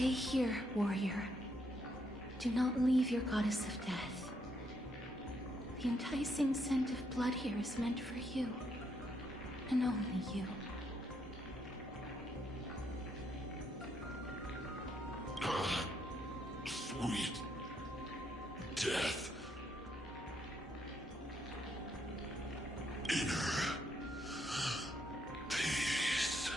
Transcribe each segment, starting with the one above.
Stay here, warrior. Do not leave your goddess of death. The enticing scent of blood here is meant for you, and only you. Sweet death. Inner peace.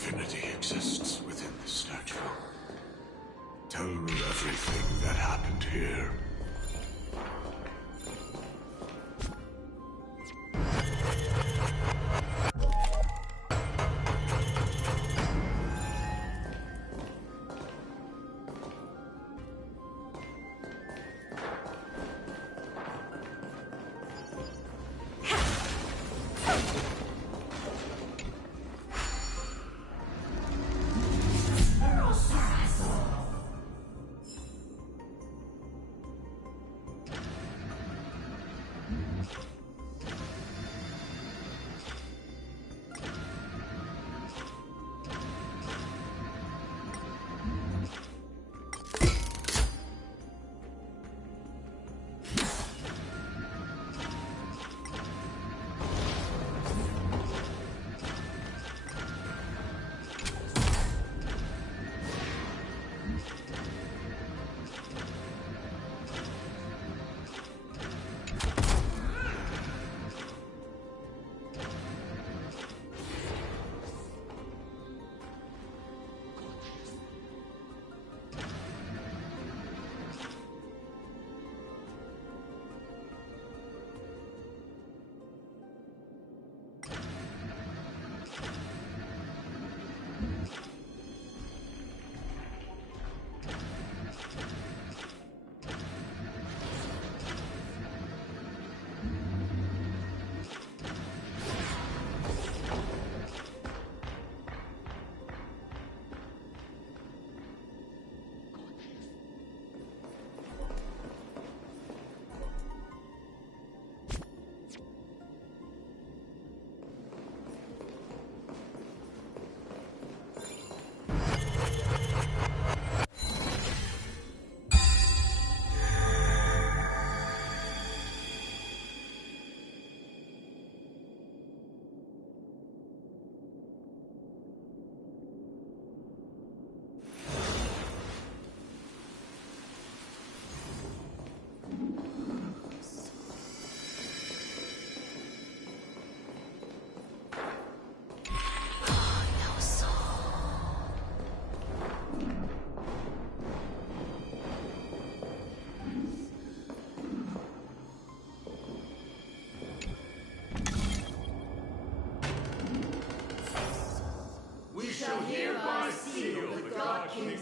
divinity exists within this statue. Tell me everything that happened here.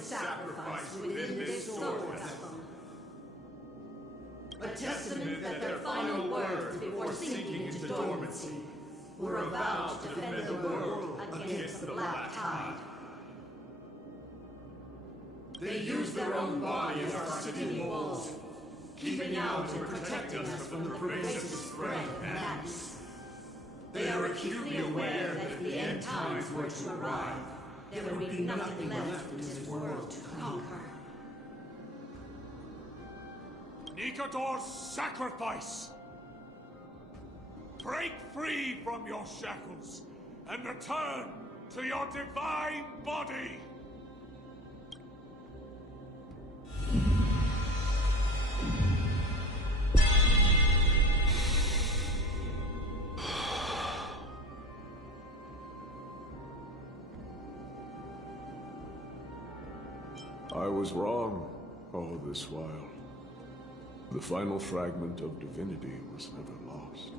Sacrifice within this sword vessel. A testament that their final words before sinking into dormancy were a vow to defend the world against the Black Tide. They used their own body as our city walls, keeping out and protecting us from the pervasive spread of madness. They are acutely aware that if the end times were to arrive, there would be nothing left in this world to conquer. Nikador's sacrifice! Break free from your shackles and return to your divine body! I was wrong all this while. The final fragment of divinity was never lost.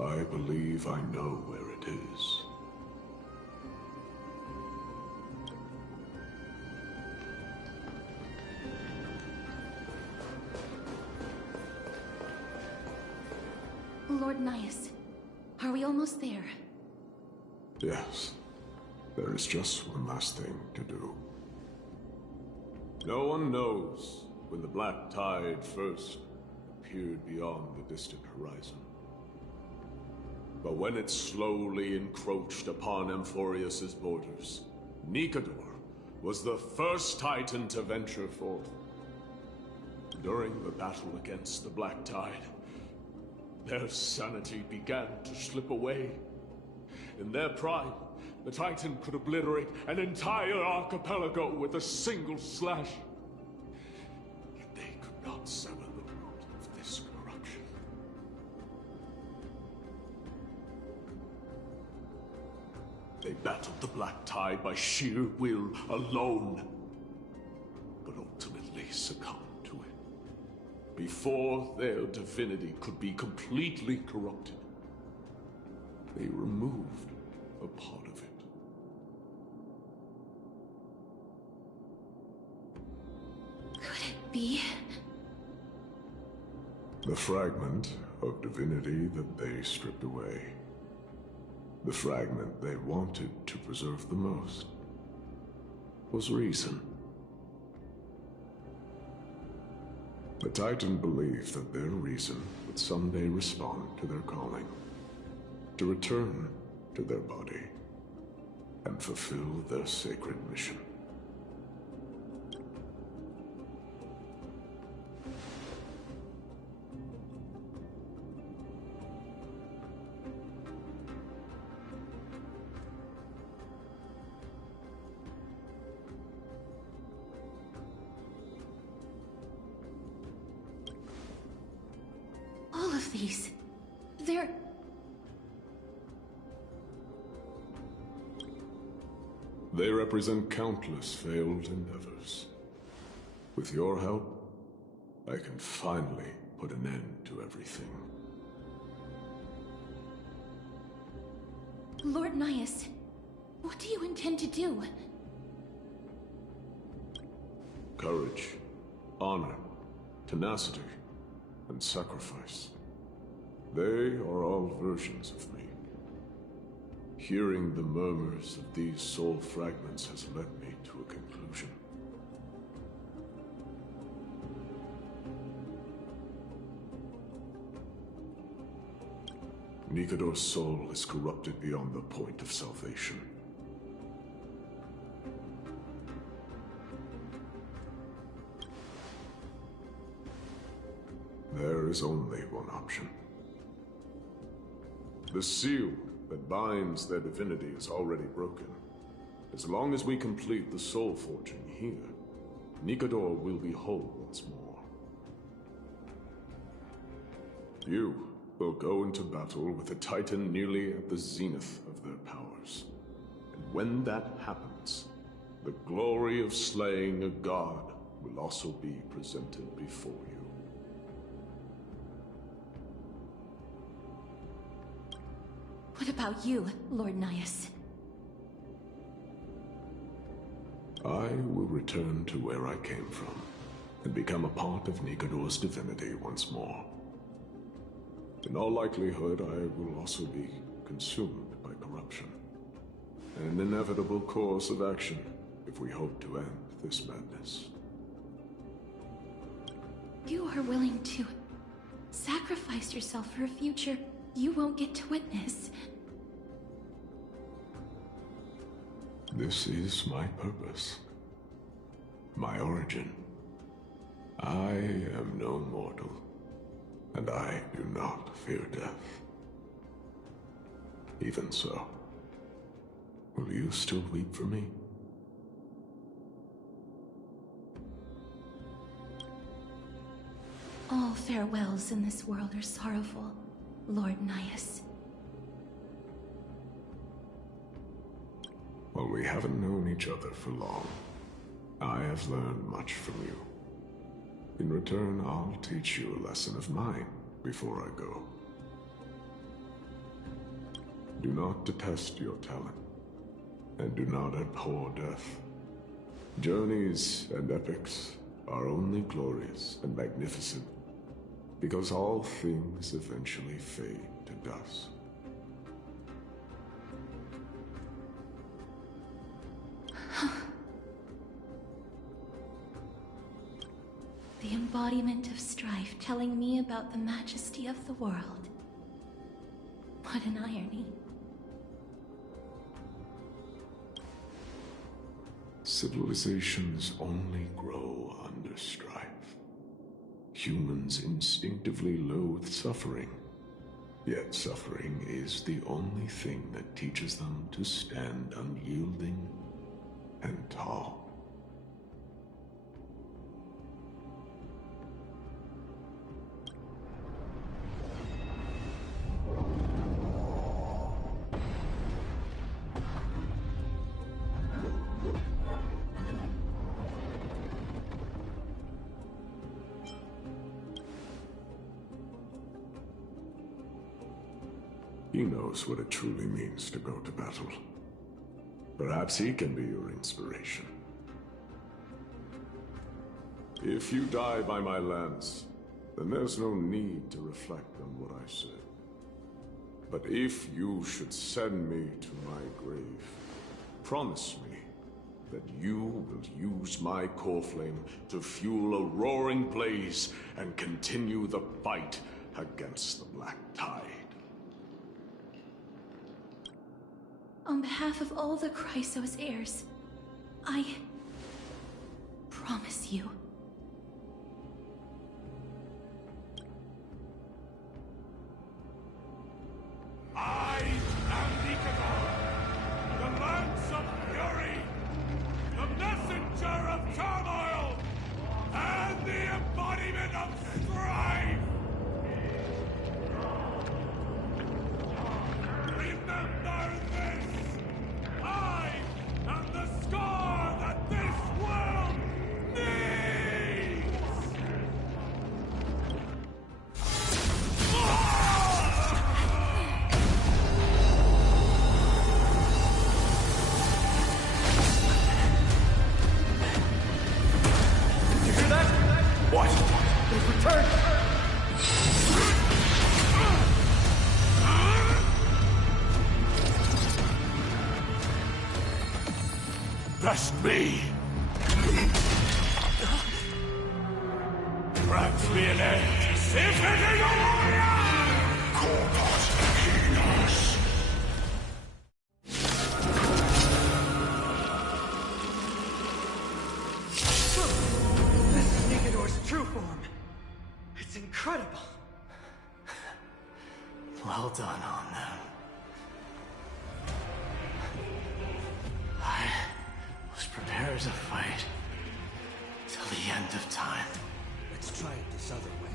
I believe I know where it is. Lord Naius, are we almost there? Yes. There is just one last thing to do. No one knows when the Black Tide first appeared beyond the distant horizon. But when it slowly encroached upon Amphorius's borders, Nikador was the first Titan to venture forth. During the battle against the Black Tide, their sanity began to slip away. In their prime, the Titan could obliterate an entire archipelago with a single slash. Yet they could not sever the root of this corruption. They battled the Black Tide by sheer will alone, but ultimately succumbed to it. Before their divinity could be completely corrupted, they removed a part of it. Could it be? The fragment of divinity that they stripped away. The fragment they wanted to preserve the most was reason. The Titan believed that their reason would someday respond to their calling, to return to their body, and fulfill their sacred mission. All of these, they're... They represent countless failed endeavors. With your help, I can finally put an end to everything. Lord Naius, what do you intend to do? Courage, honor, tenacity, and sacrifice. They are all versions of me. Hearing the murmurs of these soul fragments has led me to a conclusion. Nikador's soul is corrupted beyond the point of salvation. There is only one option. The seal that binds their divinity is already broken. As long as we complete the soul forging here, Nikador will be whole once more. You will go into battle with a Titan nearly at the zenith of their powers. And when that happens, the glory of slaying a god will also be presented before you. What about you, Lord Naius? I will return to where I came from, and become a part of Nikador's divinity once more. In all likelihood, I will also be consumed by corruption. An inevitable course of action if we hope to end this madness. You are willing to sacrifice yourself for a future you won't get to witness. This is my purpose. My origin. I am no mortal, and I do not fear death. Even so, will you still weep for me? All farewells in this world are sorrowful, Lord Naius. While we haven't known each other for long, I have learned much from you. In return, I'll teach you a lesson of mine before I go. Do not detest your talent, and do not abhor death. Journeys and epics are only glorious and magnificent because all things eventually fade to dust. The embodiment of strife telling me about the majesty of the world. What an irony. Civilizations only grow under strife. Humans instinctively loathe suffering. Yet suffering is the only thing that teaches them to stand unyielding and tall. He knows what it truly means to go to battle. Perhaps he can be your inspiration. If you die by my lance, then there's no need to reflect on what I said. But if you should send me to my grave, promise me that you will use my core flame to fuel a roaring blaze and continue the fight against the Black Tide. On behalf of all the Chrysos heirs, I promise you. I am Nikador, the Lance of Fury, the messenger of turmoil, and the embodiment of strife! Remember this! I am the scar that this world needs! You hear that? What? They've returned! Trust me! Grant me an end! Symphony warrior! Corpus Aquinas! This is Nikador's true form. It's incredible. Well done on them. I was prepared to fight till the end of time. Let's try it this other way.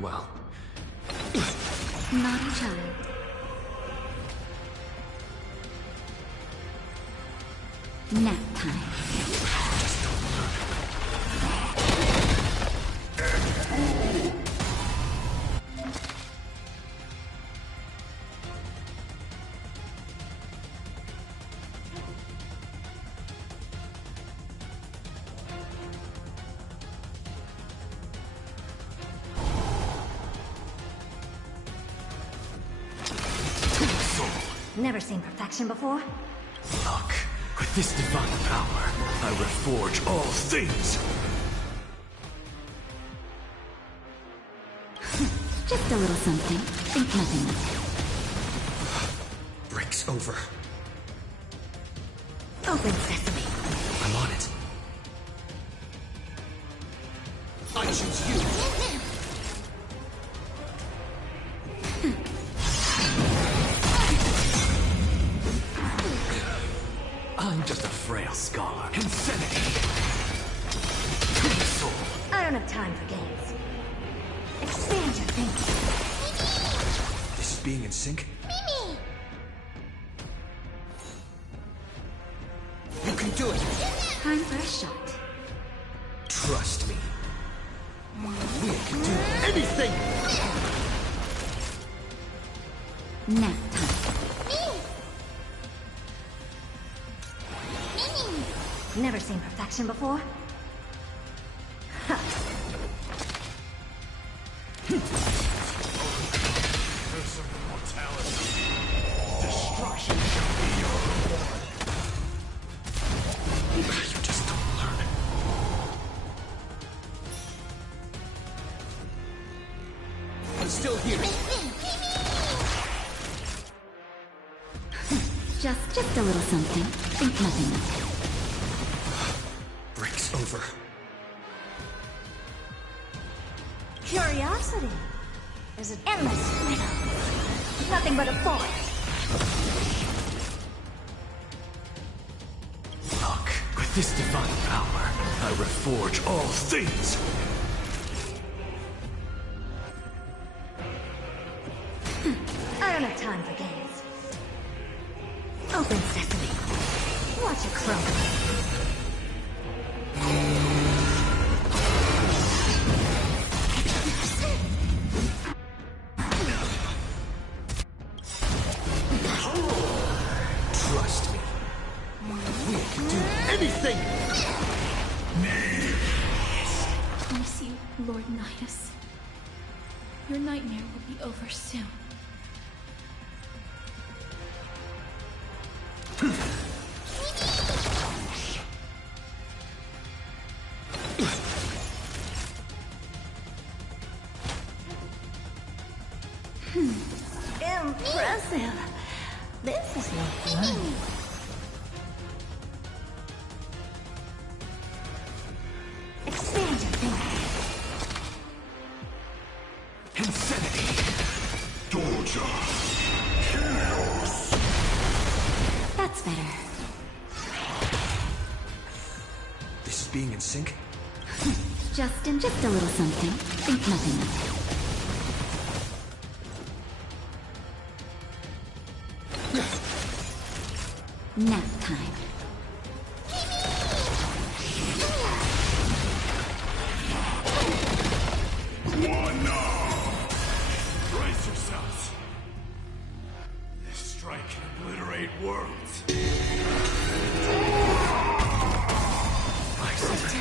Well, Naughty child. Nap time. Never seen perfection before? look. With this divine power, I reforge all things. Just a little something. Think nothing of it. Breaks over. Open sesame. I'm on it. I choose you. I'm just a frail scholar. Insanity! Soul. I don't have time for games. Expand your thinking. This is being in sync? You can do it! Time for a shot. Trust me. We can do anything! Nap time. Never seen perfection before? Ha. Gruesome mortality. Destruction shall be your reward. You just don't learn. I'm still here. Just a little something. Think nothing of it. Breaks over. Curiosity is an endless riddle. Nothing but a forest. Look, with this divine power, I reforge all things. don't have time for games. Open sesame. Watch it crumble. Trust me. We can do anything! Promise you, Lord Nidus. Your nightmare will be over soon. Impressive. This is no fun. Expand your thinking. Insanity! Torture! That's better. This is being in sync? Just a little something. Think nothing of it. Nap time. One now! Brace yourselves. This strike can obliterate worlds. I see.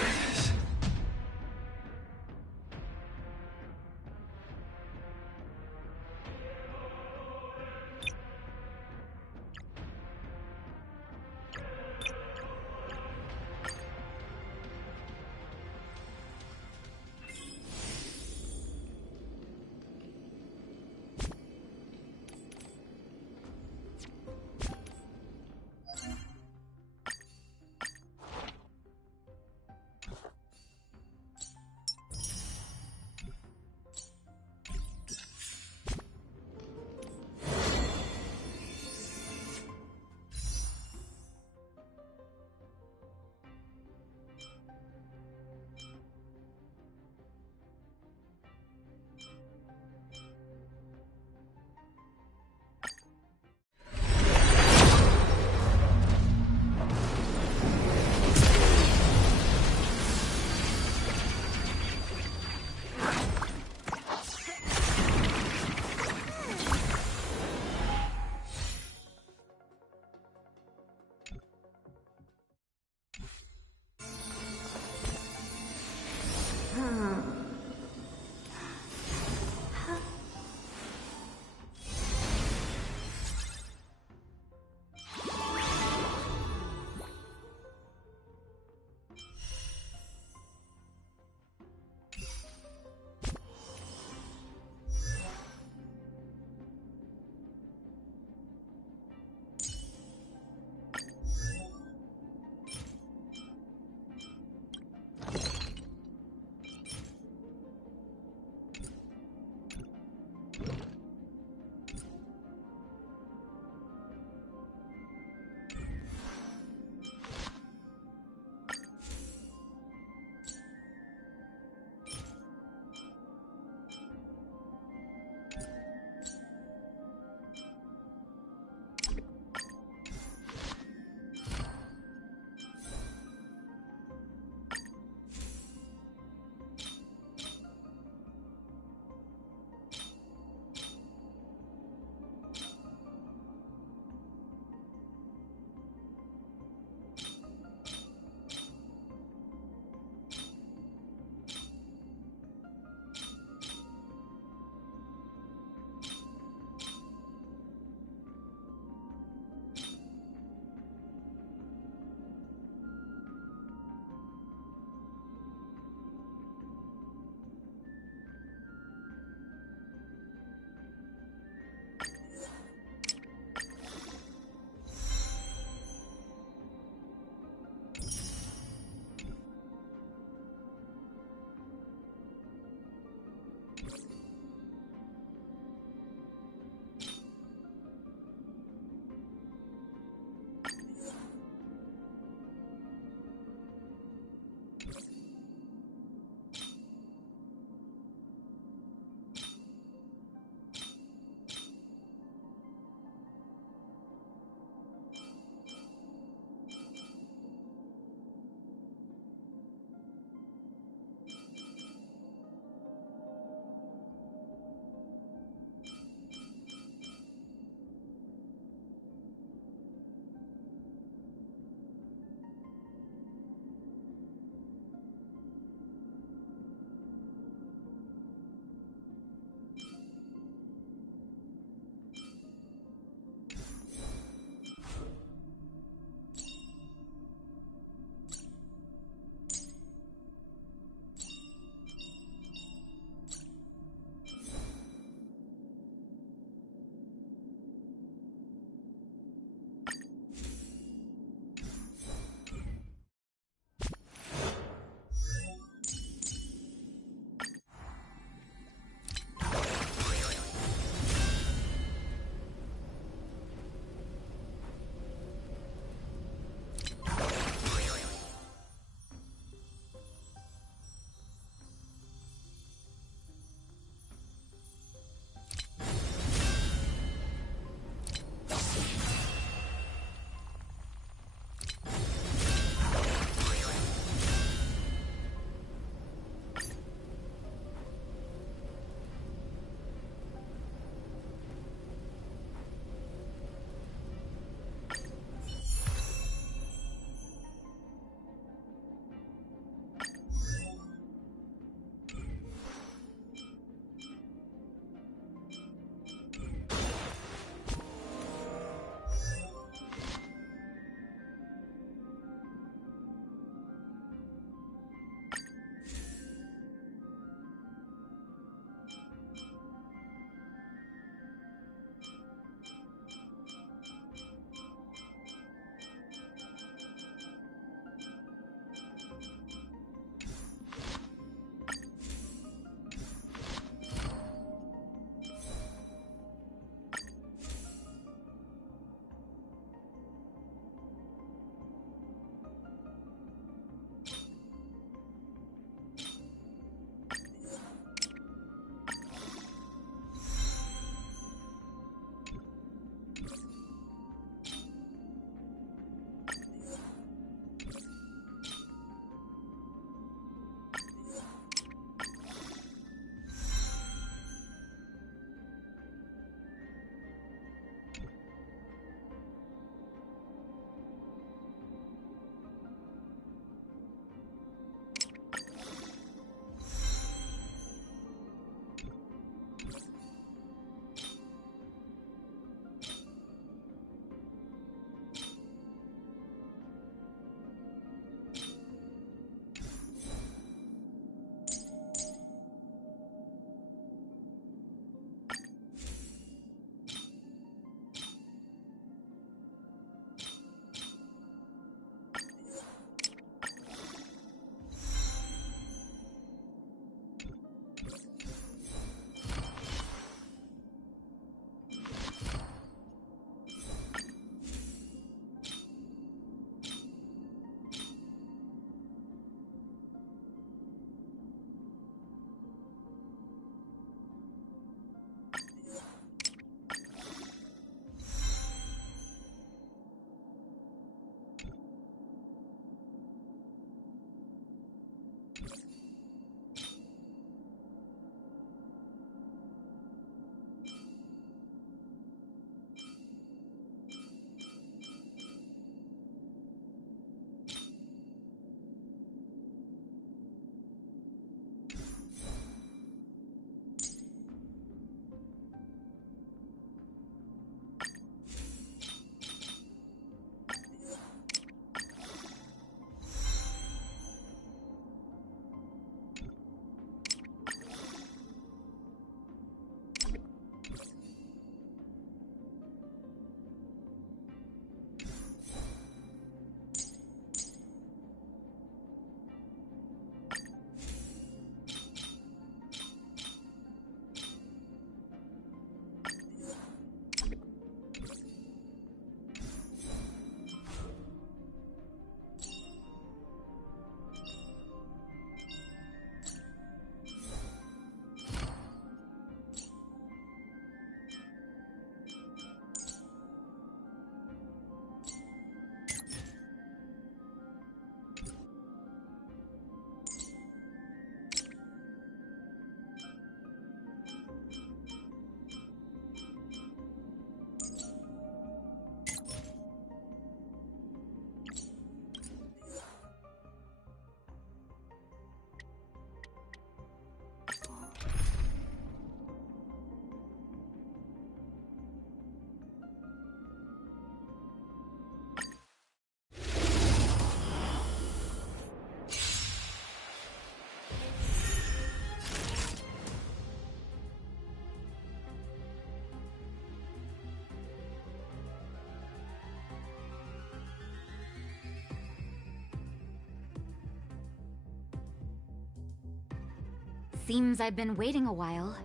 Seems I've been waiting a while.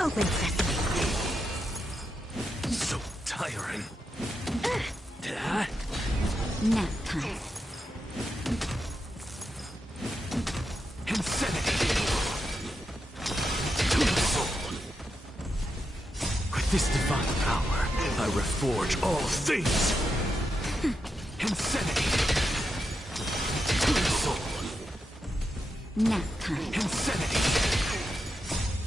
Open sesame. So tiring. Nap time. Insanity. With this divine power, I reforge all things. Insanity. Nap time. Insanity.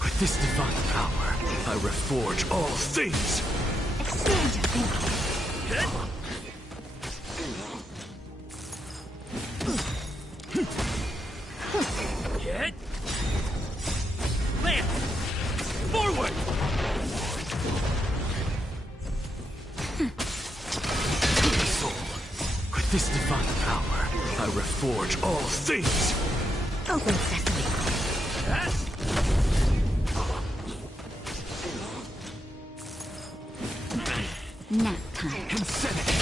With this divine power, I reforge all things. Expand your thinking. Get. Lance! Forward! With this divine power, I reforge all things. Open sesame. Nap time. Insanity.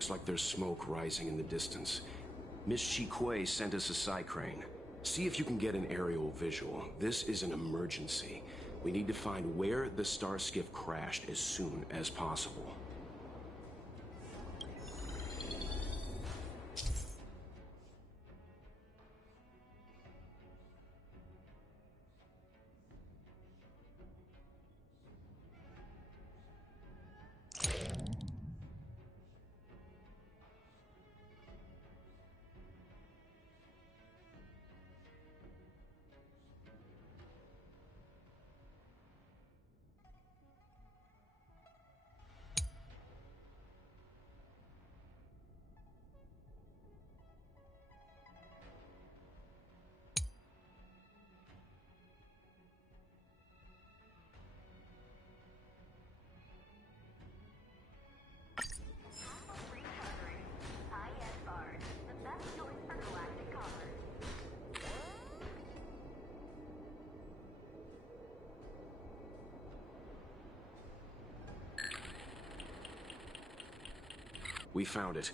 Looks like there's smoke rising in the distance. Miss Chikwe sent us a psycrane. See if you can get an aerial visual. This is an emergency. We need to find where the Starskiff crashed as soon as possible. We found it.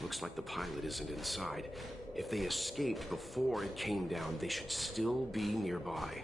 Looks like the pilot isn't inside. If they escaped before it came down, they should still be nearby.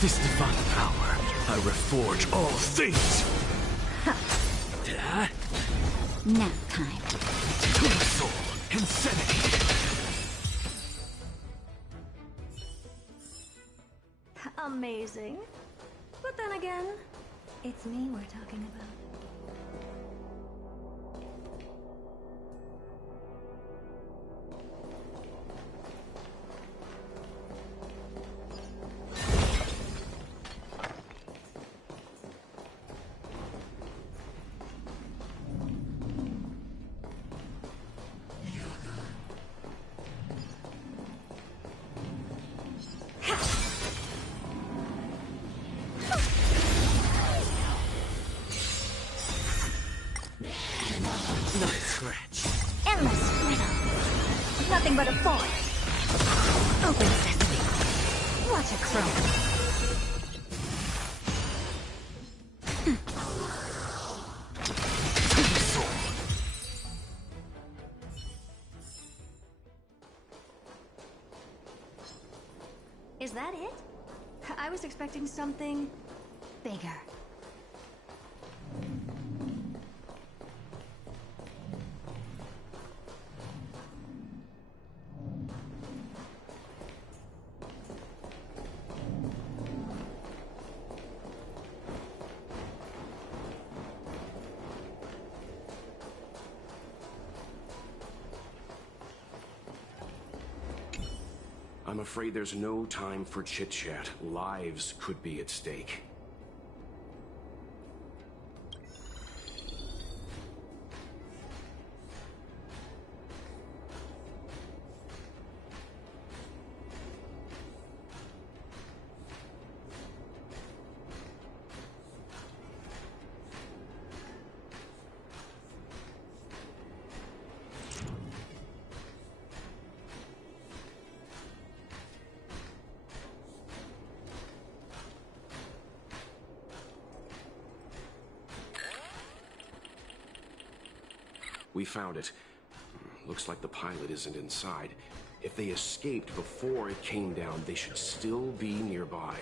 This divine power, I reforge all things! Nap time. Soul, insanity! Amazing. But then again, it's me we're talking about. Endless riddle. Nothing but a force. Open sesame. a crone. Is that it? I was expecting something bigger. I'm afraid there's no time for chit-chat. Lives could be at stake. We found it. Looks like the pilot isn't inside. If they escaped before it came down, they should still be nearby.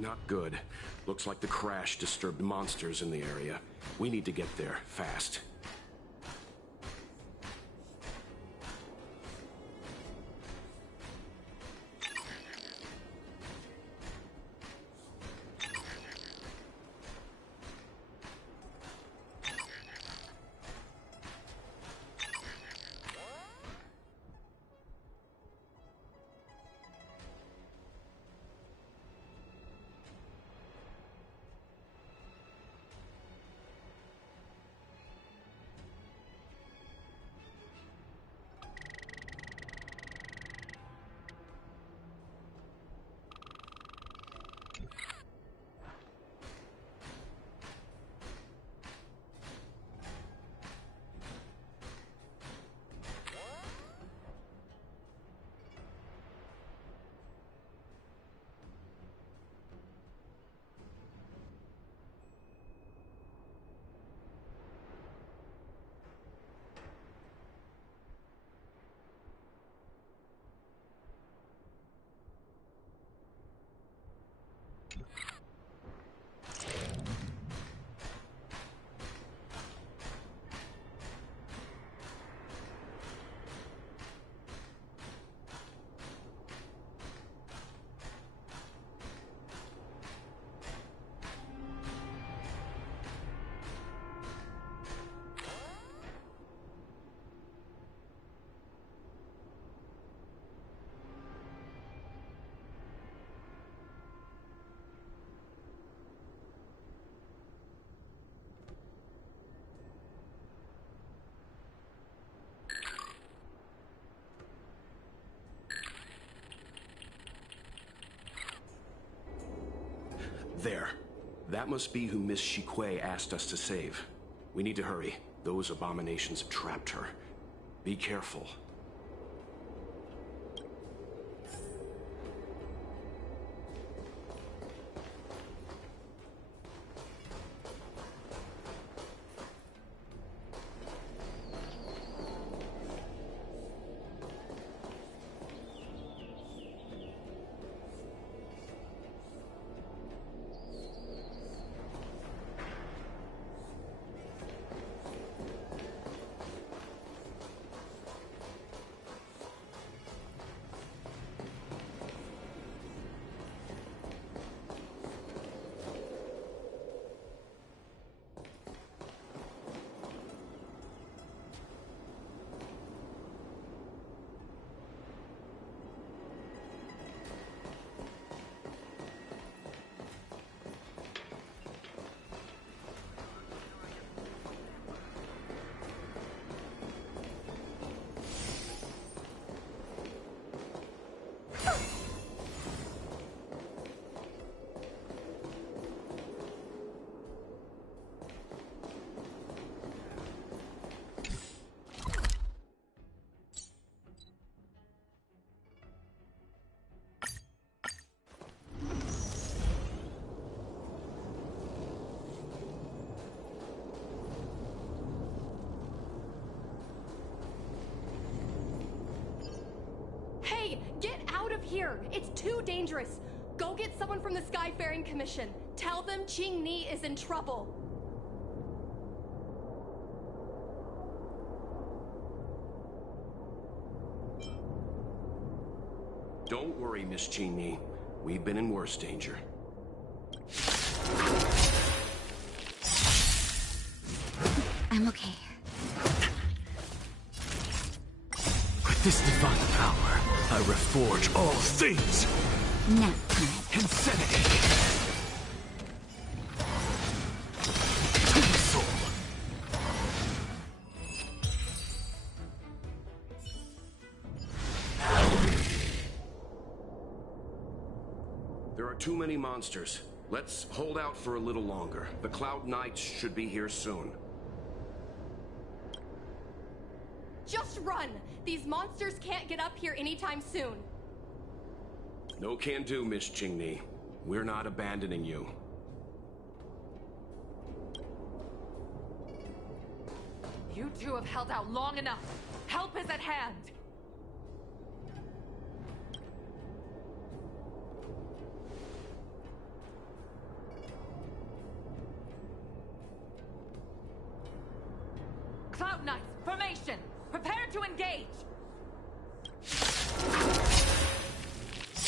Not good. Looks like the crash disturbed monsters in the area. We need to get there, fast. There. That must be who Miss Chikwe asked us to save. We need to hurry. Those abominations have trapped her. Be careful. Hey, get out of here! It's too dangerous! Go get someone from the Skyfaring Commission. Tell them Qing Ni is in trouble. Don't worry, Miss Qing. We've been in worse danger. I'm okay. With this divine power, I reforge all things. Nap time. Insanity. Soul. There are too many monsters. Let's hold out for a little longer. The Cloud Knights should be here soon. Just run! These monsters can't get up here anytime soon. No can do, Miss Qing. We're not abandoning you. You two have held out long enough. Help is at hand. Cloud Knights, formation! Prepare to engage!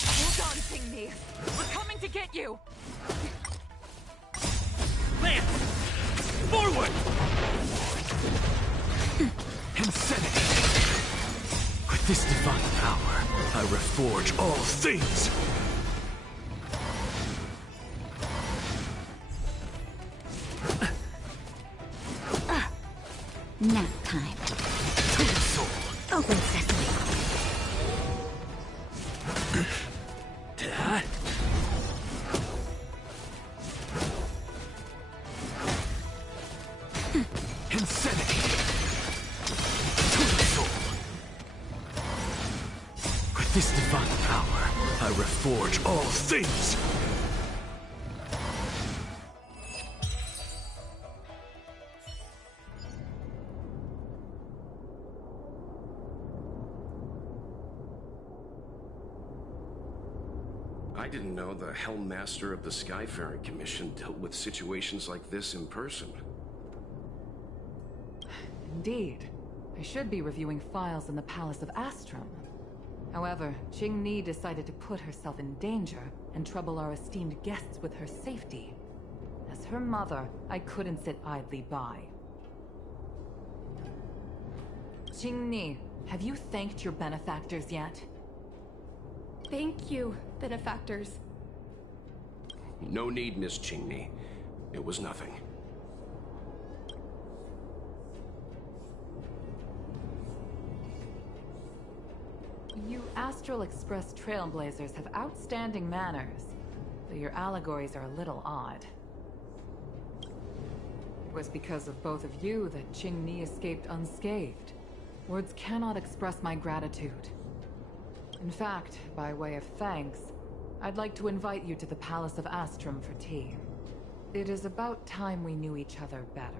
Hold on, Qingni! We're coming to get you! Lance! Forward! Insanity! With this divine power, I reforge all things! Nap time. Total soul! Open sesame. Insanity! Total soul! With this divine power, I reforge all things! I didn't know the Helmmaster of the Skyfaring Commission dealt with situations like this in person. Indeed. I should be reviewing files in the Palace of Astrum. However, Qingni decided to put herself in danger and trouble our esteemed guests with her safety. As her mother, I couldn't sit idly by. Qingni, have you thanked your benefactors yet? Thank you, benefactors. No need, Miss Qingni. It was nothing. You Astral Express Trailblazers have outstanding manners, but your allegories are a little odd. It was because of both of you that Qingni escaped unscathed. Words cannot express my gratitude. In fact, by way of thanks, I'd like to invite you to the Palace of Astrum for tea. It is about time we knew each other better.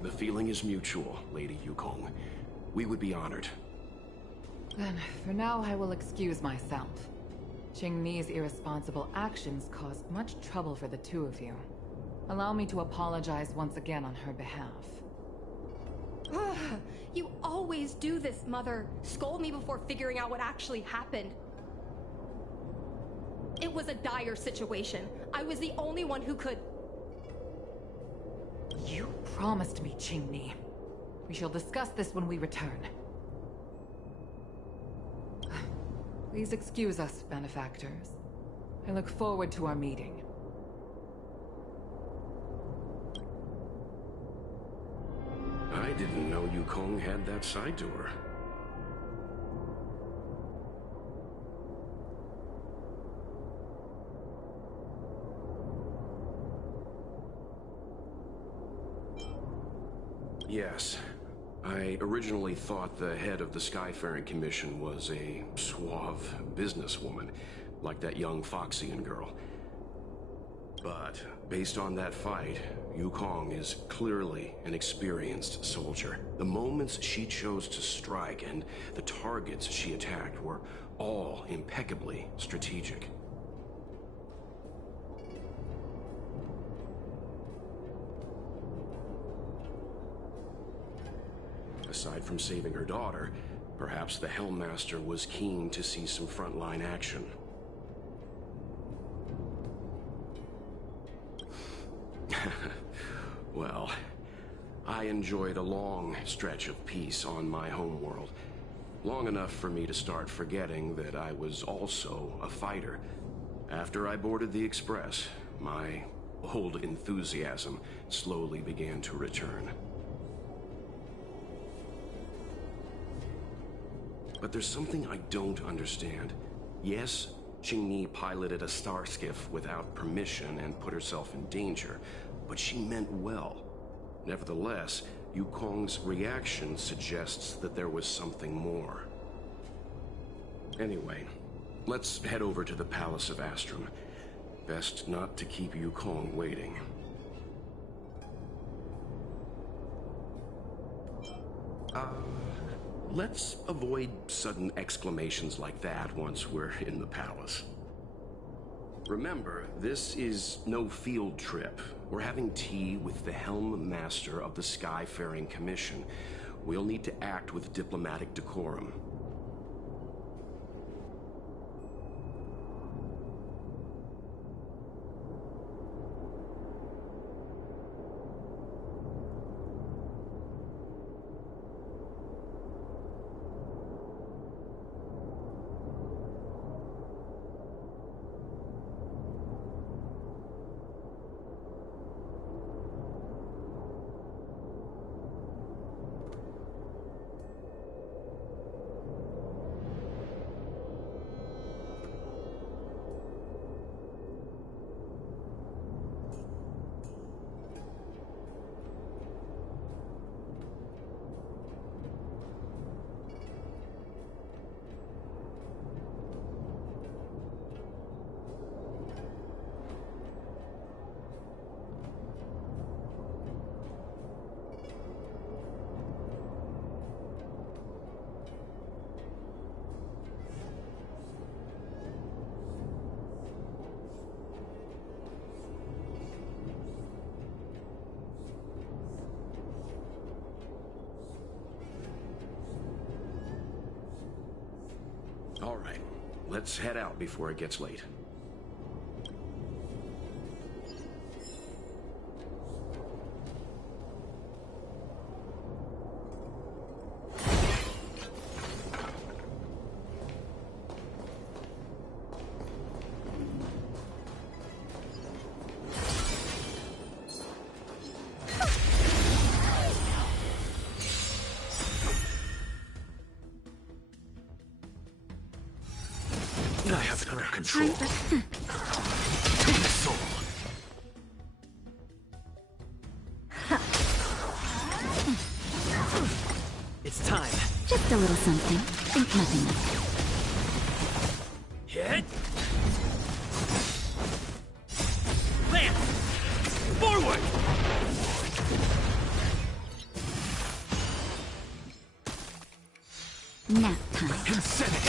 The feeling is mutual, Lady Yukong. We would be honored. Then, for now, I will excuse myself. Qingni's irresponsible actions caused much trouble for the two of you. Allow me to apologize once again on her behalf. You always do this, Mother. Scold me before figuring out what actually happened. It was a dire situation. I was the only one who could... You promised me, Qingni. We shall discuss this when we return. Please excuse us, benefactors. I look forward to our meeting. I didn't know Yukong had that side to her. Yes. I originally thought the head of the Skyfaring Commission was a suave businesswoman, like that young Foxian girl. But, based on that fight, Yukong is clearly an experienced soldier. The moments she chose to strike and the targets she attacked were all impeccably strategic. Aside from saving her daughter, perhaps the Helmmaster was keen to see some frontline action. Well, I enjoyed a long stretch of peace on my homeworld. Long enough for me to start forgetting that I was also a fighter. After I boarded the Express, my old enthusiasm slowly began to return. But there's something I don't understand. Yes, Qingni piloted a star skiff without permission and put herself in danger, but she meant well. Nevertheless, Yukong's reaction suggests that there was something more. Anyway, let's head over to the Palace of Astrum. Best not to keep Yukong waiting. Let's avoid sudden exclamations like that once we're in the palace. Remember, this is no field trip. We're having tea with the Helm Master of the Skyfaring Commission. We'll need to act with diplomatic decorum. All right, let's head out before it gets late. I have it under control. Take the soul. It's time. Just a little something. Think nothing of it. Hit. Lance! Forward! Nap time. Insanity!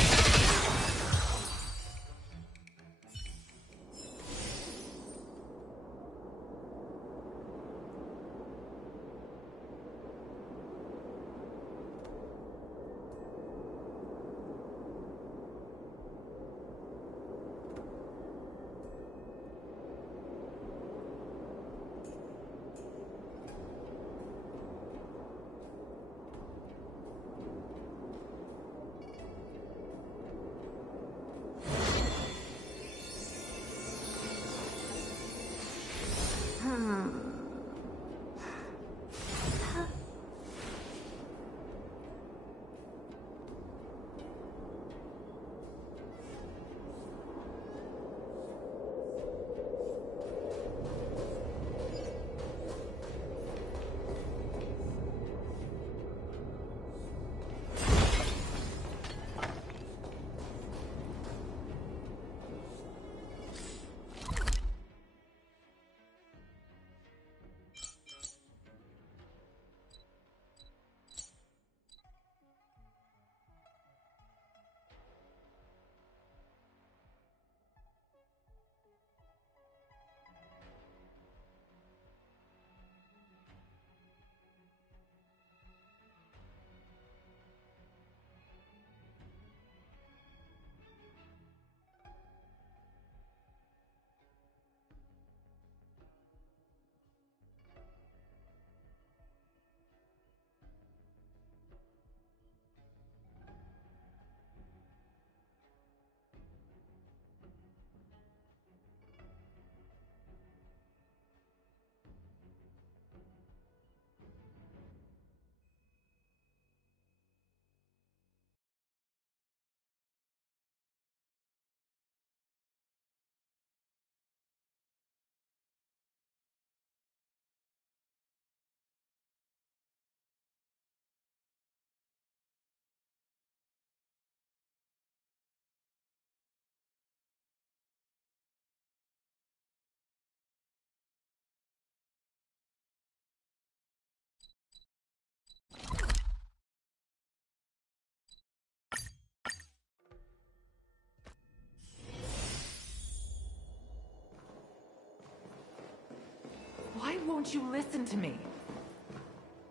won't you listen to me?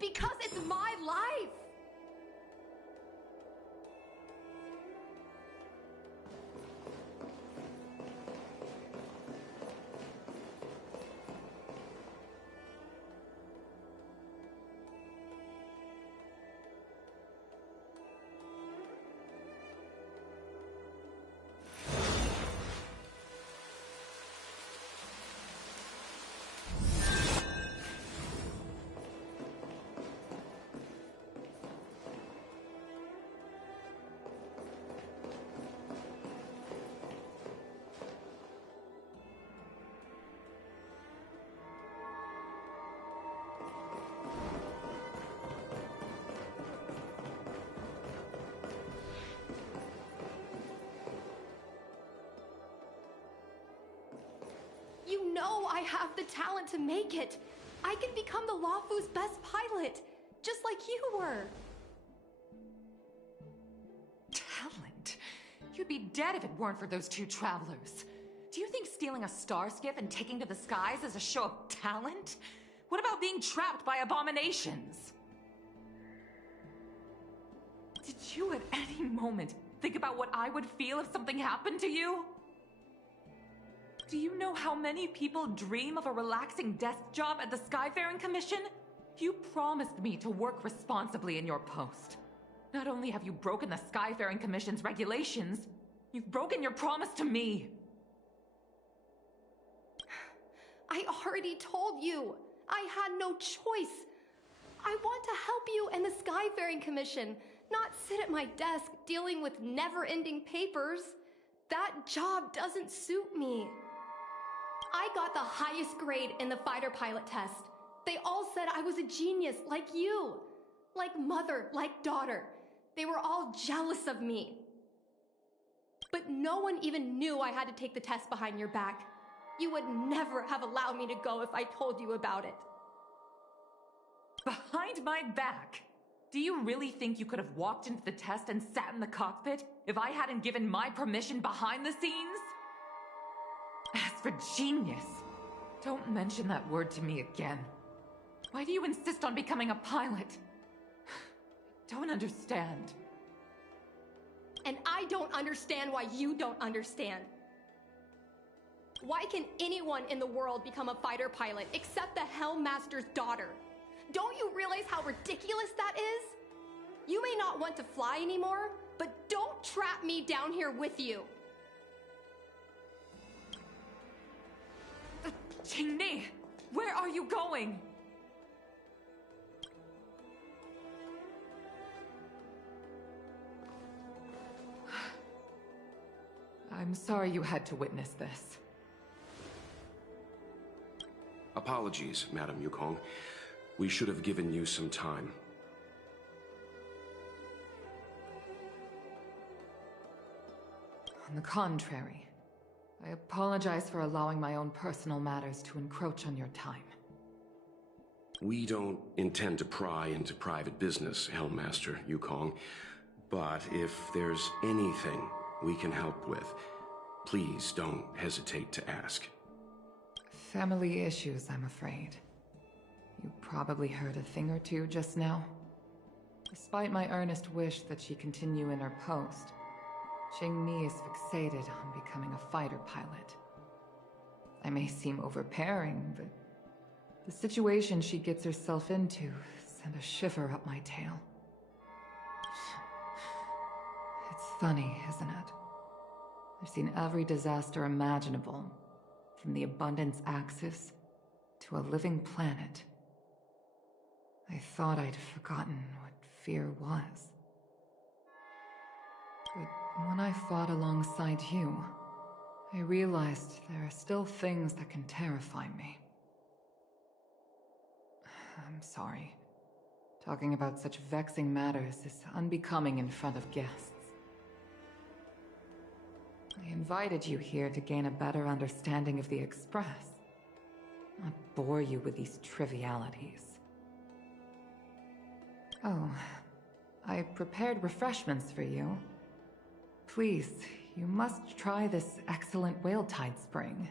Because it's my life! You know I have the talent to make it. I can become the Lawfu's best pilot, just like you were. Talent? You'd be dead if it weren't for those two travelers. Do you think stealing a star skiff and taking to the skies is a show of talent? What about being trapped by abominations? Did you at any moment think about what I would feel if something happened to you? Do you know how many people dream of a relaxing desk job at the Skyfaring Commission? You promised me to work responsibly in your post. Not only have you broken the Skyfaring Commission's regulations, you've broken your promise to me. I already told you. I had no choice. I want to help you and the Skyfaring Commission, not sit at my desk dealing with never-ending papers. That job doesn't suit me. I got the highest grade in the fighter pilot test. They all said I was a genius, like you. Like mother, like daughter. They were all jealous of me. But no one even knew I had to take the test behind your back. You would never have allowed me to go if I told you about it. Behind my back? Do you really think you could have walked into the test and sat in the cockpit if I hadn't given my permission behind the scenes? As for genius, don't mention that word to me again. Why do you insist on becoming a pilot? Don't understand. And I don't understand why you don't understand. Why can anyone in the world become a fighter pilot except the Helmmaster's daughter? Don't you realize how ridiculous that is? You may not want to fly anymore, but don't trap me down here with you. Qingni, where are you going? I'm sorry you had to witness this. Apologies, Madam Yukong. We should have given you some time. On the contrary, I apologize for allowing my own personal matters to encroach on your time. We don't intend to pry into private business, Helmmaster Yukong. But if there's anything we can help with, please don't hesitate to ask. Family issues, I'm afraid. You probably heard a thing or two just now. Despite my earnest wish that she continue in her post, Qingni is fixated on becoming a fighter pilot. I may seem overbearing, but the situation she gets herself into sent a shiver up my tail. It's funny, isn't it? I've seen every disaster imaginable, from the Abundance Axis to a living planet. I thought I'd forgotten what fear was. But when I fought alongside you, I realized there are still things that can terrify me. I'm sorry. Talking about such vexing matters is unbecoming in front of guests. I invited you here to gain a better understanding of the Express, not bore you with these trivialities. Oh, I prepared refreshments for you. Please, you must try this excellent Whale Tide Spring.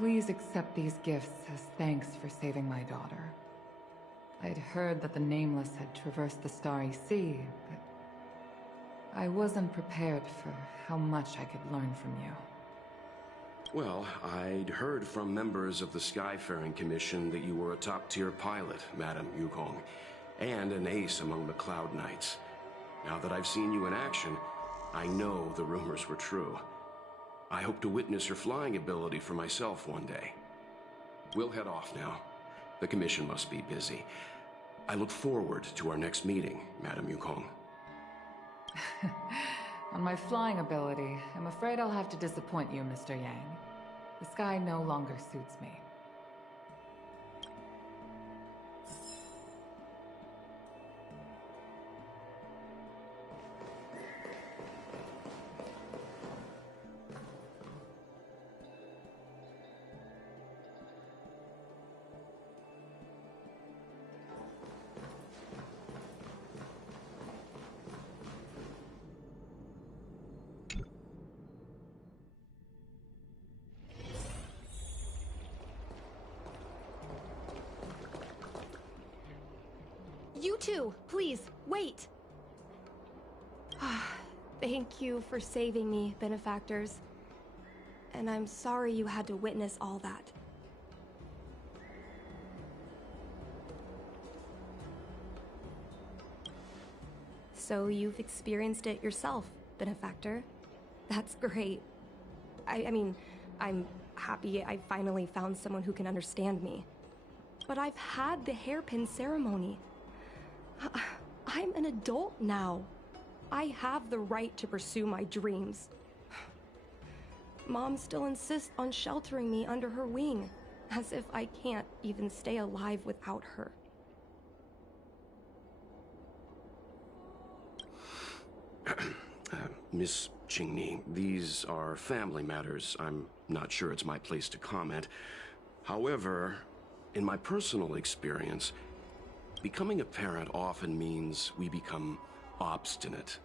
Please accept these gifts as thanks for saving my daughter. I'd heard that the Nameless had traversed the Starry Sea, but I wasn't prepared for how much I could learn from you. Well, I'd heard from members of the Skyfaring Commission that you were a top-tier pilot, Madam Yukong, and an ace among the Cloud Knights. Now that I've seen you in action, I know the rumors were true. I hope to witness your flying ability for myself one day. We'll head off now. The Commission must be busy. I look forward to our next meeting, Madam Yukong. On my flying ability, I'm afraid I'll have to disappoint you, Mr. Yang. The sky no longer suits me. You two, please, wait! Thank you for saving me, benefactors. And I'm sorry you had to witness all that. So you've experienced it yourself, benefactor. That's great. I mean, I'm happy I finally found someone who can understand me. But I've had the hairpin ceremony. I'm an adult now. I have the right to pursue my dreams. Mom still insists on sheltering me under her wing, as if I can't even stay alive without her. Miss Qingni, these are family matters. I'm not sure it's my place to comment. However, in my personal experience, becoming a parent often means we become obstinate.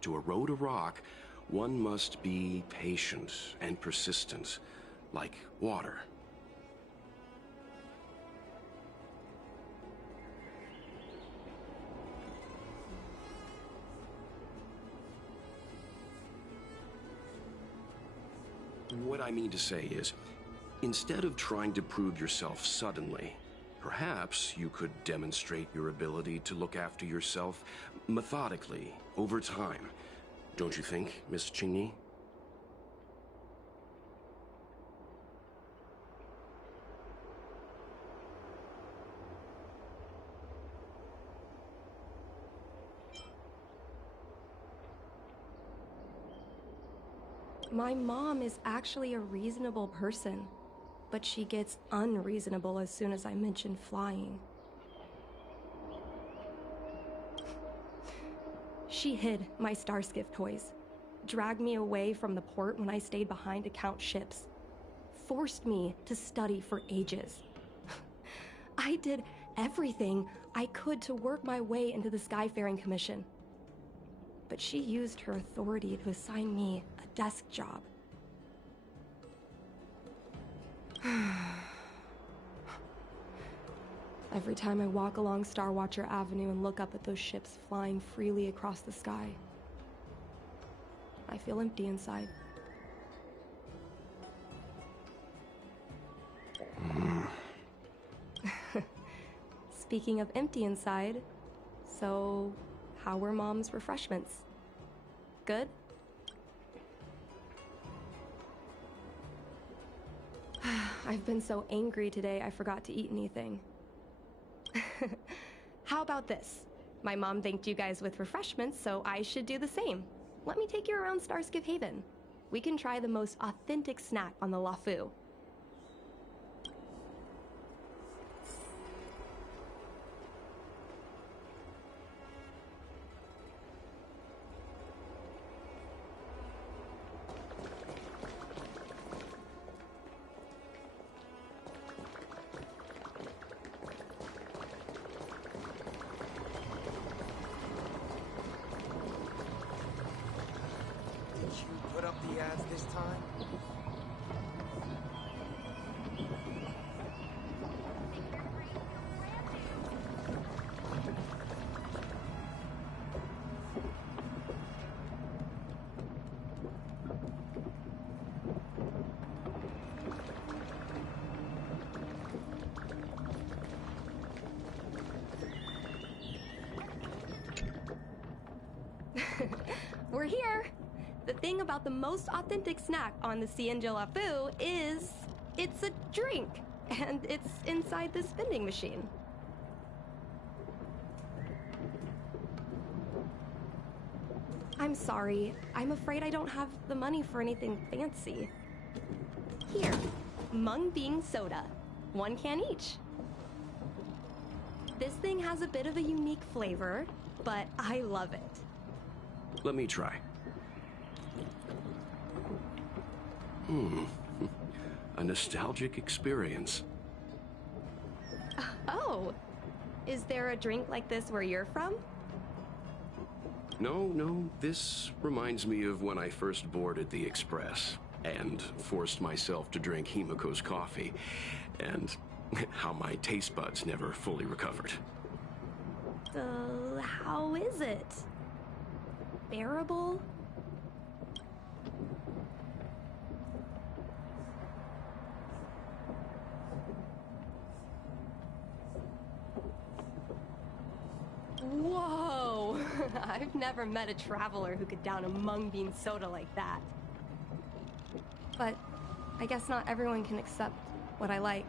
To erode a rock, one must be patient and persistent, like water. What I mean to say is, instead of trying to prove yourself suddenly, perhaps you could demonstrate your ability to look after yourself methodically, over time. Don't you think, Miss Qingni? My mom is actually a reasonable person, but she gets unreasonable as soon as I mention flying. She hid my Starskiff toys, dragged me away from the port when I stayed behind to count ships, forced me to study for ages. I did everything I could to work my way into the Skyfaring Commission. But she used her authority to assign me a desk job. Every time I walk along Starwatcher Avenue and look up at those ships flying freely across the sky, I feel empty inside. Speaking of empty inside, so how were Mom's refreshments? Good? I've been so angry today I forgot to eat anything. How about this? My mom thanked you guys with refreshments, so I should do the same. Let me take you around Starskiff Haven. We can try the most authentic snack on the Luofu. we're here. The thing about the most authentic snack on the Xianzhou Lafu is it's a drink, and it's inside this vending machine. I'm sorry. I'm afraid I don't have the money for anything fancy. Here, Mung Bean Soda. 1 can each. This thing has a bit of a unique flavor, but I love it. Let me try. A nostalgic experience. Oh, is there a drink like this where you're from? No, this reminds me of when I first boarded the Express and forced myself to drink Himiko's coffee, and how my taste buds never fully recovered. How is it? Bearable? Whoa! I've never met a traveler who could down a mung bean soda like that. But I guess not everyone can accept what I like.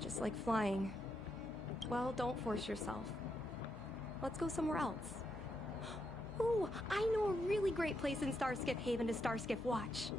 Just like flying. Well, don't force yourself. Let's go somewhere else. Ooh, I know a really great place in Starskiff Haven to Starskiff watch.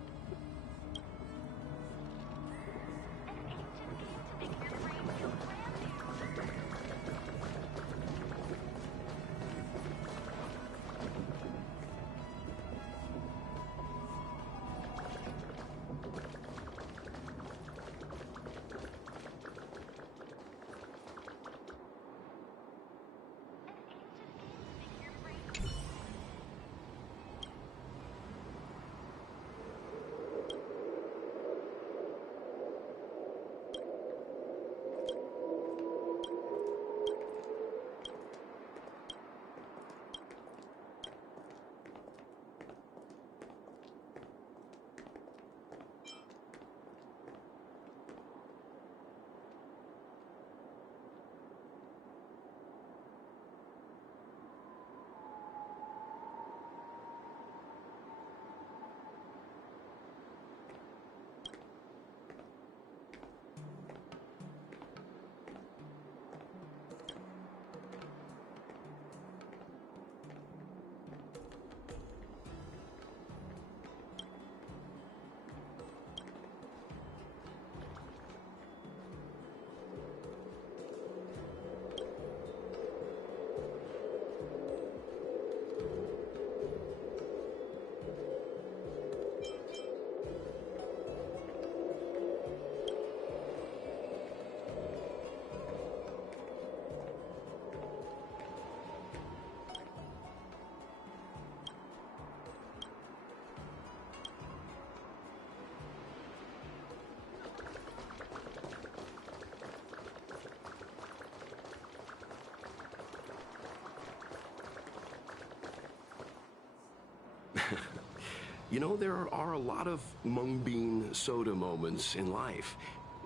You know, there are a lot of mung bean soda moments in life.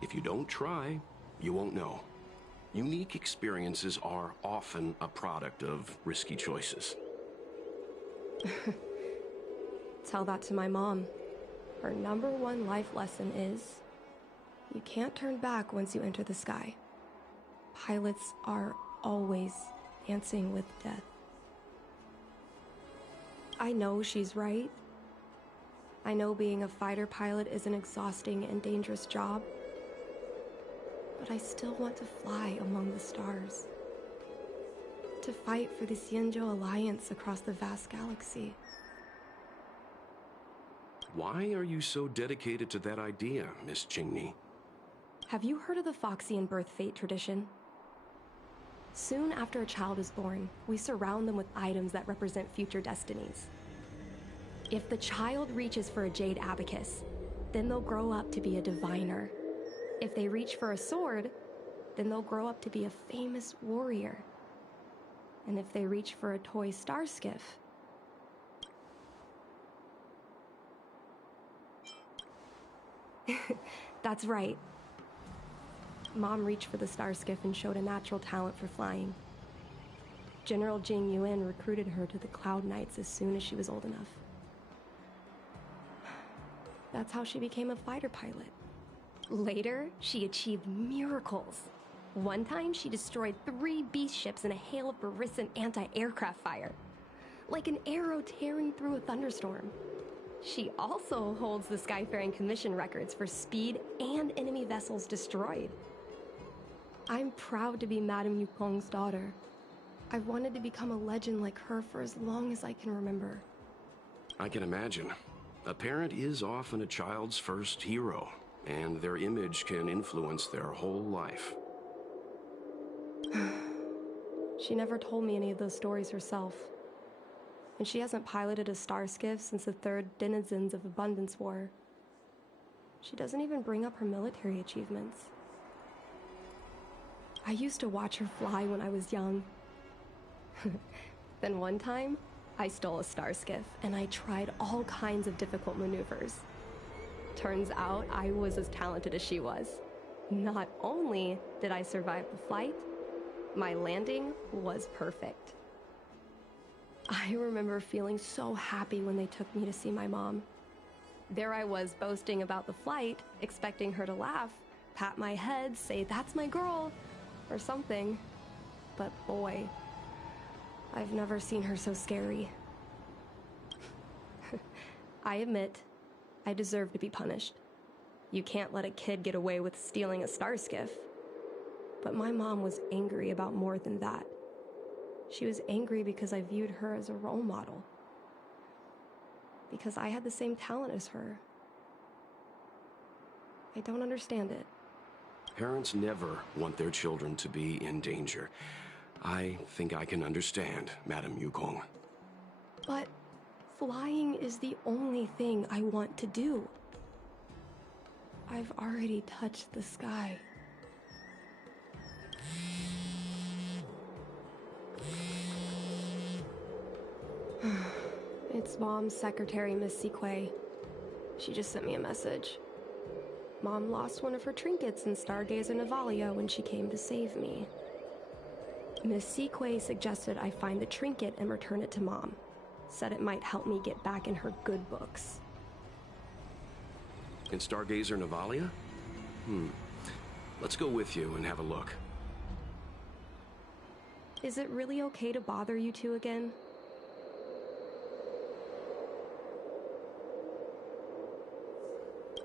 If you don't try, you won't know. Unique experiences are often a product of risky choices. Tell that to my mom. Her #1 life lesson is, you can't turn back once you enter the sky. Pilots are always dancing with death. I know she's right. I know being a fighter pilot is an exhausting and dangerous job. But I still want to fly among the stars. To fight for the Xianzhou Alliance across the vast galaxy. Why are you so dedicated to that idea, Miss Qingni? Have you heard of the Foxian birth fate tradition? Soon after a child is born, we surround them with items that represent future destinies. If the child reaches for a jade abacus, then they'll grow up to be a diviner. If they reach for a sword, then they'll grow up to be a famous warrior. And if they reach for a toy star skiff, that's right. Mom reached for the star skiff and showed a natural talent for flying. General Jing Yuan recruited her to the Cloud Knights as soon as she was old enough. That's how she became a fighter pilot. Later, she achieved miracles. One time, she destroyed 3 beast ships in a hail of Barisan anti-aircraft fire, like an arrow tearing through a thunderstorm. She also holds the Skyfaring Commission records for speed and enemy vessels destroyed. I'm proud to be Madame Yukong's daughter. I've wanted to become a legend like her for as long as I can remember. I can imagine. A parent is often a child's first hero, and their image can influence their whole life. She never told me any of those stories herself. And she hasn't piloted a star skiff since the 3rd Denizens of Abundance War. She doesn't even bring up her military achievements. I used to watch her fly when I was young. Then one time, I stole a star skiff and I tried all kinds of difficult maneuvers. Turns out I was as talented as she was. Not only did I survive the flight, my landing was perfect. I remember feeling so happy when they took me to see my mom. There I was boasting about the flight, expecting her to laugh, pat my head, say, "That's my girl," or something. But boy, I've never seen her so scary. I admit, I deserve to be punished. You can't let a kid get away with stealing a star skiff. But my mom was angry about more than that. She was angry because I viewed her as a role model. Because I had the same talent as her. I don't understand it. Parents never want their children to be in danger. I think I can understand, Madame Yukong. But flying is the only thing I want to do. I've already touched the sky. It's Mom's secretary, Miss Sequay. She just sent me a message. Mom lost one of her trinkets in Stargazer Navalia when she came to save me. Miss Sequay suggested I find the trinket and return it to Mom. Said it might help me get back in her good books. In Stargazer Navalia? Let's go with you and have a look. Is it really okay to bother you two again?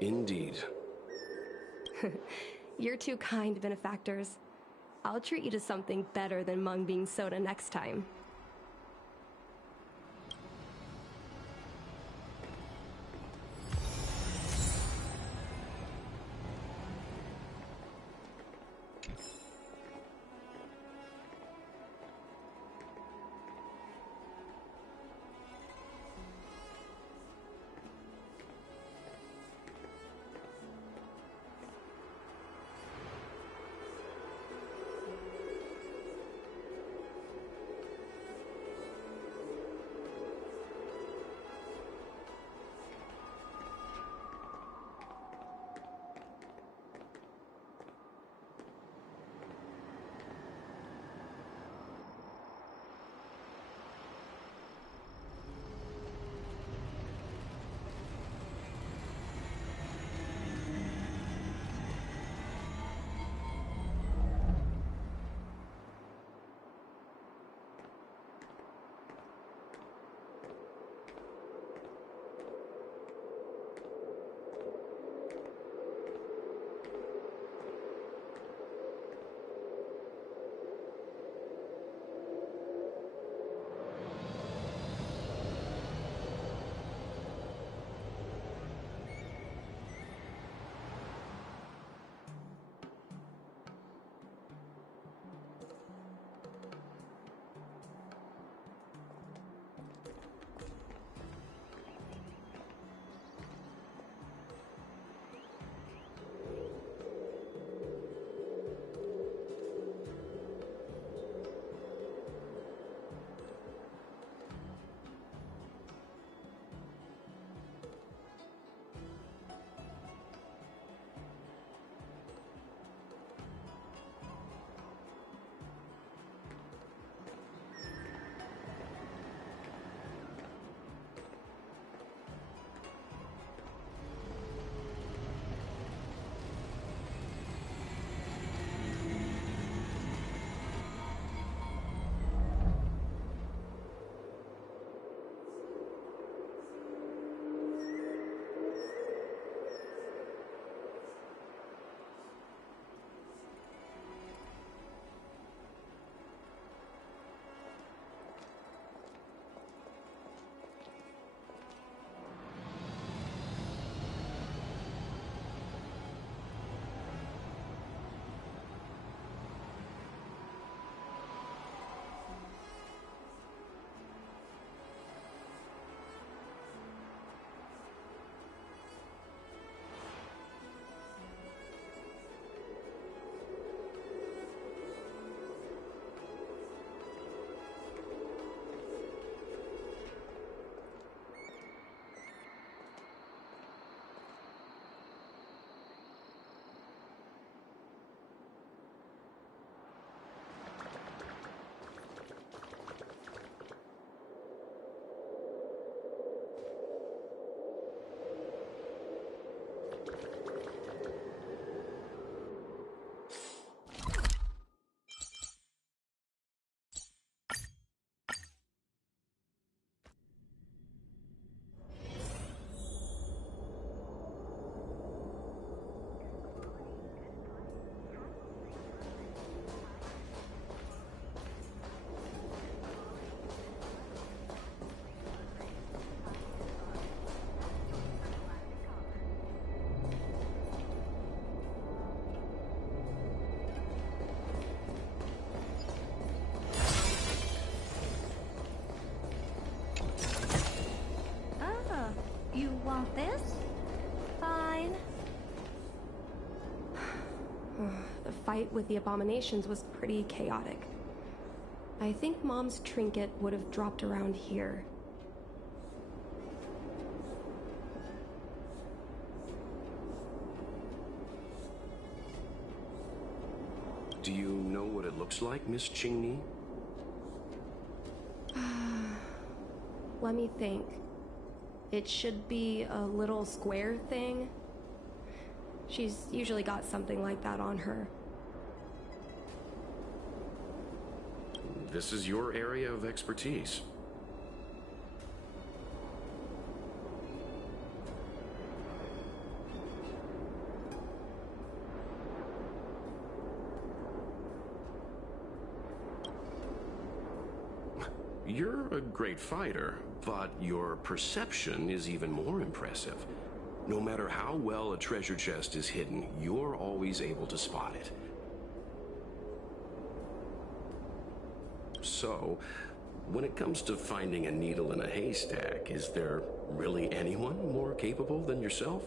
Indeed. You're two kind benefactors. I'll treat you to something better than mung bean soda next time. want this? Fine. The fight with the abominations was pretty chaotic. I think Mom's trinket would have dropped around here. Do you know what it looks like, Miss Qingni? Let me think. It should be a little square thing. She's usually got something like that on her. This is your area of expertise. You're a great fighter, but your perception is even more impressive. No matter how well a treasure chest is hidden, you're always able to spot it. So, when it comes to finding a needle in a haystack, is there really anyone more capable than yourself?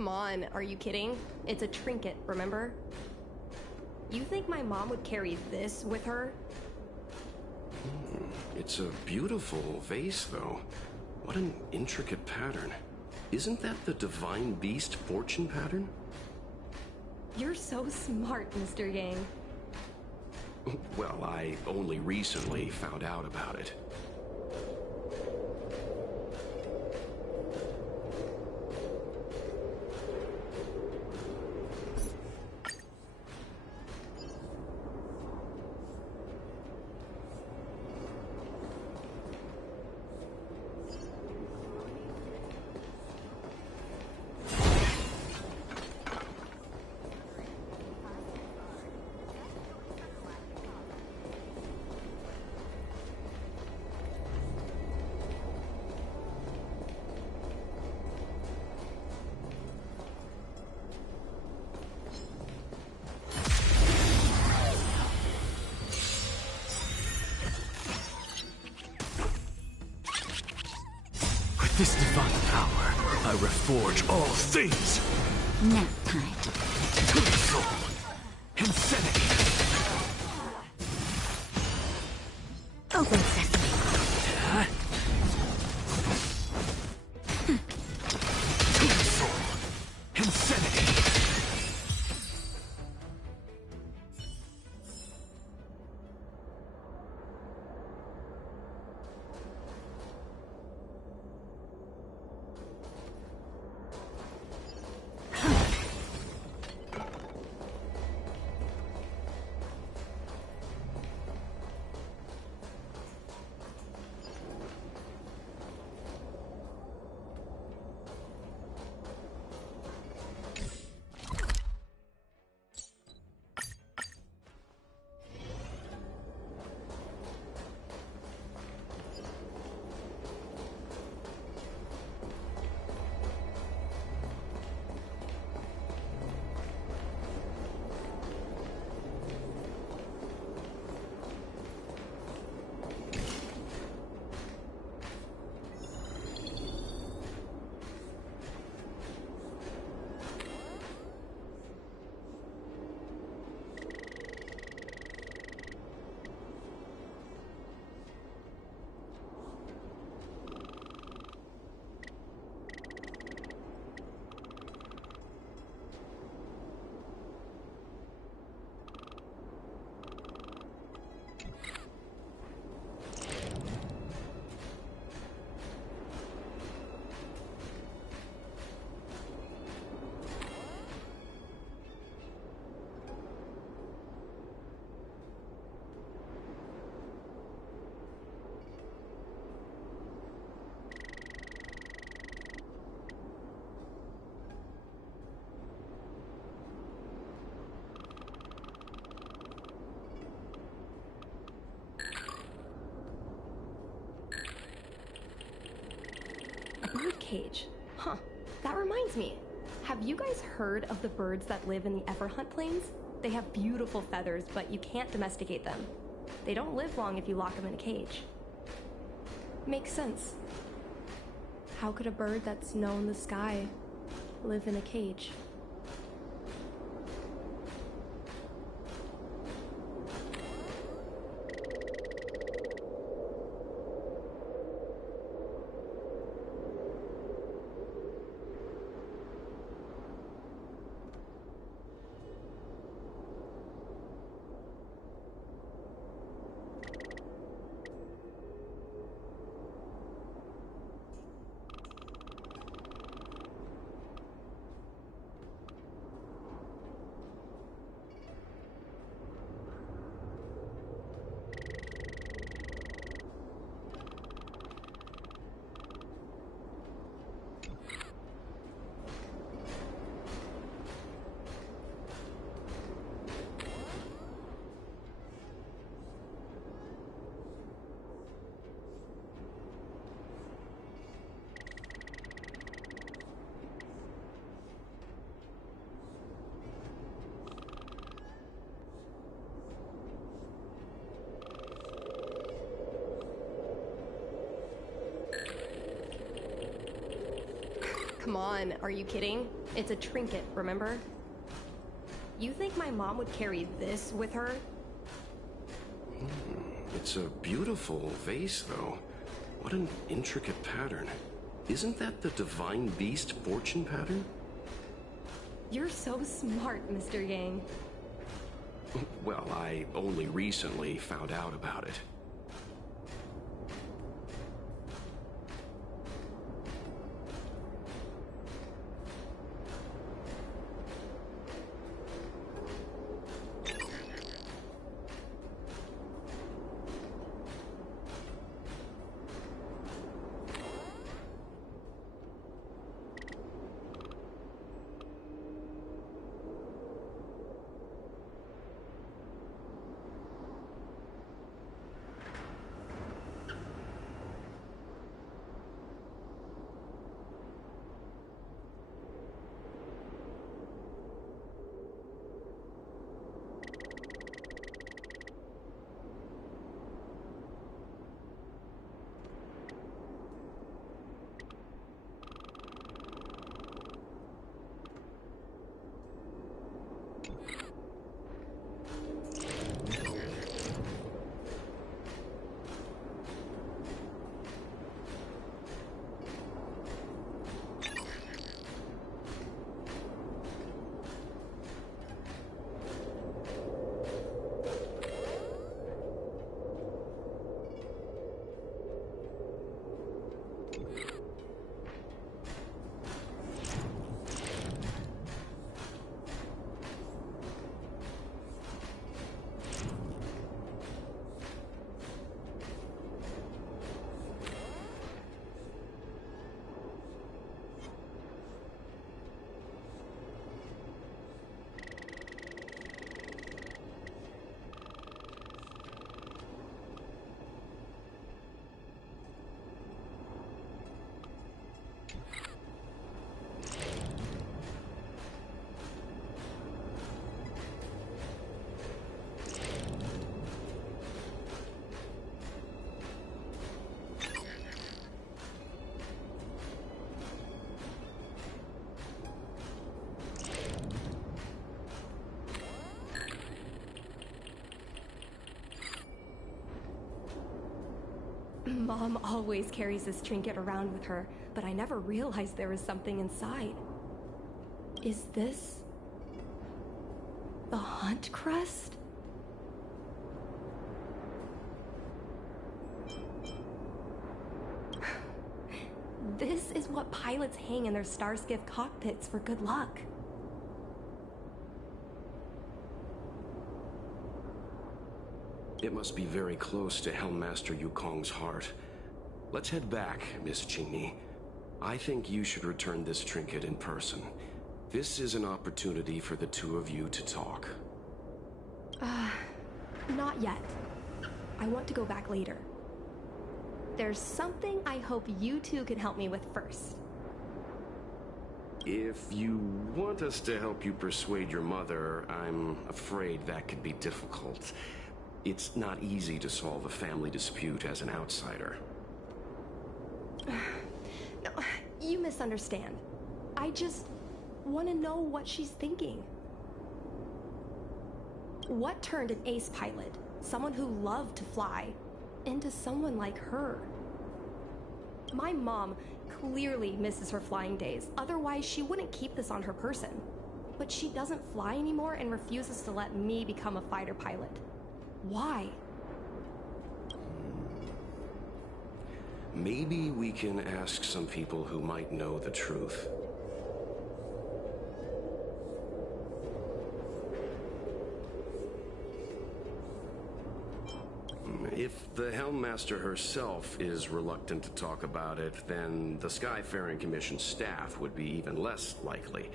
Come on, are you kidding? It's a trinket, remember? You think my mom would carry this with her? It's a beautiful vase, though. What an intricate pattern. Isn't that the Divine Beast fortune pattern? You're so smart, Mr. Yang. Well, I only recently found out about it. this divine power, I reforge all things. Nap time. Soul. Insanity. Open sesame. Soul. Insanity. Birdcage. Huh. That reminds me. Have you guys heard of the birds that live in the Everhunt Plains? They have beautiful feathers, but you can't domesticate them. They don't live long if you lock them in a cage. Makes sense. How could a bird that's known the sky live in a cage? Come on, are you kidding? It's a trinket, remember? You think my mom would carry this with her? It's a beautiful vase, though. What an intricate pattern. Isn't that the Divine Beast fortune pattern? You're so smart, Mr. Yang. Well, I only recently found out about it. Mom always carries this trinket around with her, but I never realized there was something inside. Is this the Hunt Crest? This is what pilots hang in their Starskiff cockpits for good luck. It must be very close to Helmmaster Yukong's heart. Let's head back, Miss Qingni. I think you should return this trinket in person. This is an opportunity for the two of you to talk. Not yet. I want to go back later. There's something I hope you two can help me with first. If you want us to help you persuade your mother, I'm afraid that could be difficult. It's not easy to solve a family dispute as an outsider. No, you misunderstand. I just want to know what she's thinking. What turned an ace pilot, someone who loved to fly, into someone like her? My mom clearly misses her flying days, otherwise she wouldn't keep this on her person. But she doesn't fly anymore and refuses to let me become a fighter pilot. Why? Maybe we can ask some people who might know the truth. If the Helmmaster herself is reluctant to talk about it, then the Skyfaring Commission staff would be even less likely,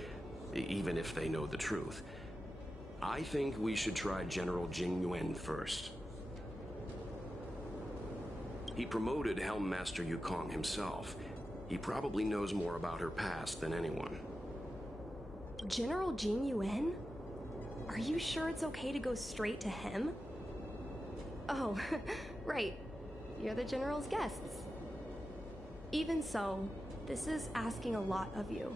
even if they know the truth. I think we should try General Jing Yuan first. He promoted Helmmaster Yukong himself. He probably knows more about her past than anyone. General Jing Yuan? Are you sure it's okay to go straight to him? Oh, right. You're the General's guests. Even so, this is asking a lot of you.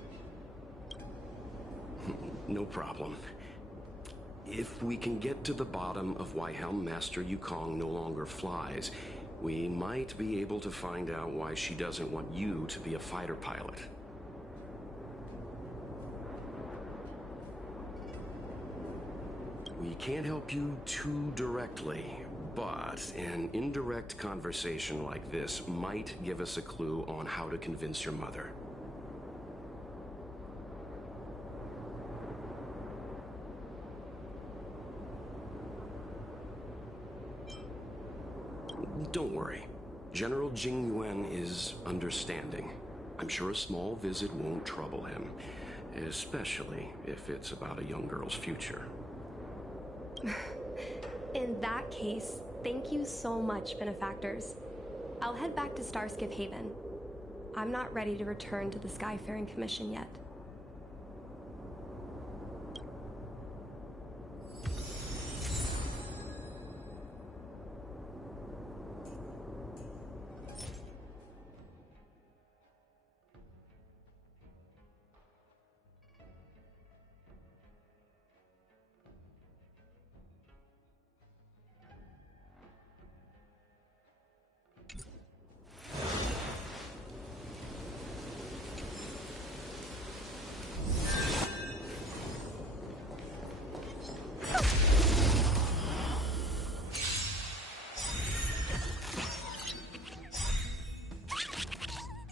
No problem. If we can get to the bottom of why Helmmaster Yukong no longer flies, we might be able to find out why she doesn't want you to be a fighter pilot. We can't help you too directly, but an indirect conversation like this might give us a clue on how to convince your mother. Don't worry. General Jing Yuan is understanding. I'm sure a small visit won't trouble him, especially if it's about a young girl's future. In that case, thank you so much, benefactors. I'll head back to Starskiff Haven. I'm not ready to return to the Skyfaring Commission yet.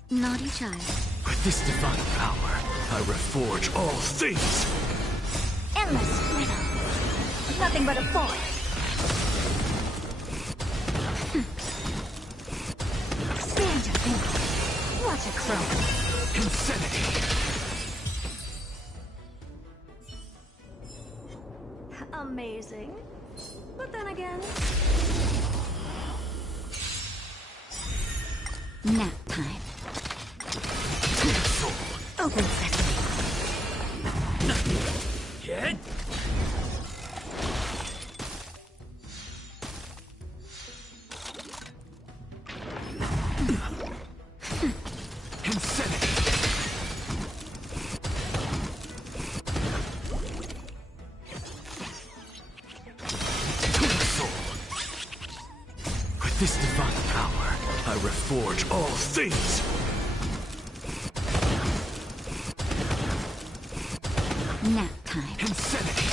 Naughty child. With this divine power, I reforge all things! Endless riddle. Nothing but a boy. Expand your thinking. Watch it grow. Insanity! Amazing. But then again... Nap time. Open sesame. Get? Insanity. With this divine power, I reforge all things! Nap time. Insanity!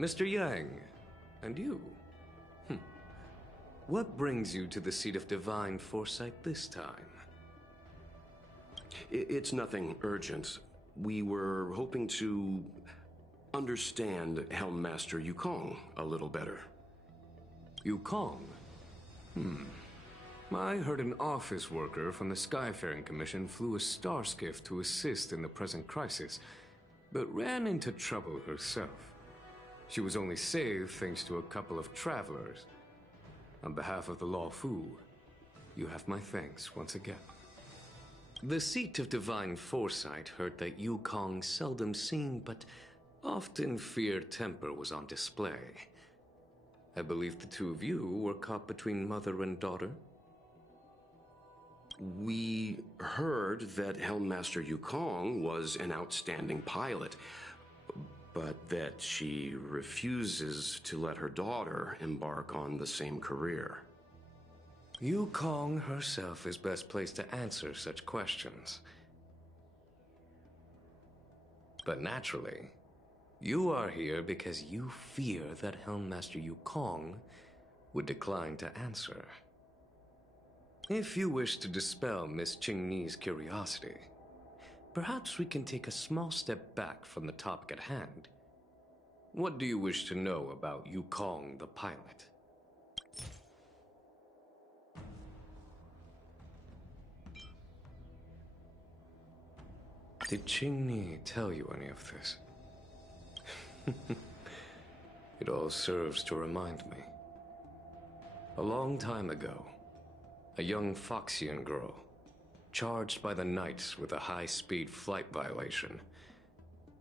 Mr. Yang, and you? What brings you to the seat of divine foresight this time? It's nothing urgent. We were hoping to understand Helmmaster Yukong a little better. Yukong? I heard an office worker from the Skyfaring Commission flew a star skiff to assist in the present crisis, but ran into trouble herself. She was only saved thanks to a couple of travelers. On behalf of the Law Fu, you have my thanks once again. The seat of divine foresight heard that Yukong's seldom seen but often feared temper was on display. I believe the two of you were caught between mother and daughter. We heard that Helmmaster Yukong was an outstanding pilot, but that she refuses to let her daughter embark on the same career. Yukong herself is best placed to answer such questions. But naturally, you are here because you fear that Helmmaster Yukong would decline to answer. If you wish to dispel Miss Qingni's curiosity, perhaps we can take a small step back from the topic at hand. What do you wish to know about Yukong the pilot? Did Qingni tell you any of this? It all serves to remind me. A long time ago, a young Foxian girl, charged by the Knights with a high-speed flight violation,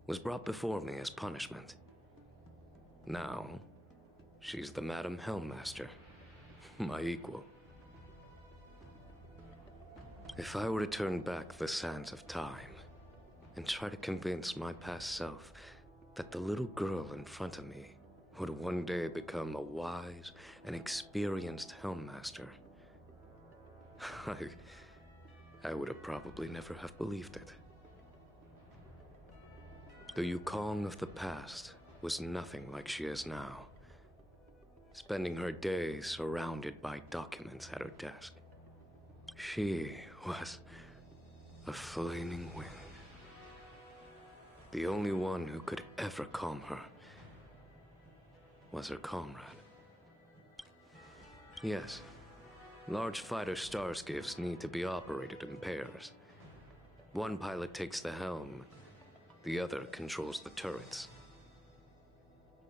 was brought before me as punishment. Now, she's the Madam Helmmaster, my equal. If I were to turn back the sands of time and try to convince my past self that the little girl in front of me would one day become a wise and experienced Helmmaster, I would have probably never have believed it. The Yukong of the past was nothing like she is now, spending her days surrounded by documents at her desk. She was a flaming wind. The only one who could ever calm her was her comrade. Yes, large fighter starskiffs need to be operated in pairs. One pilot takes the helm, the other controls the turrets.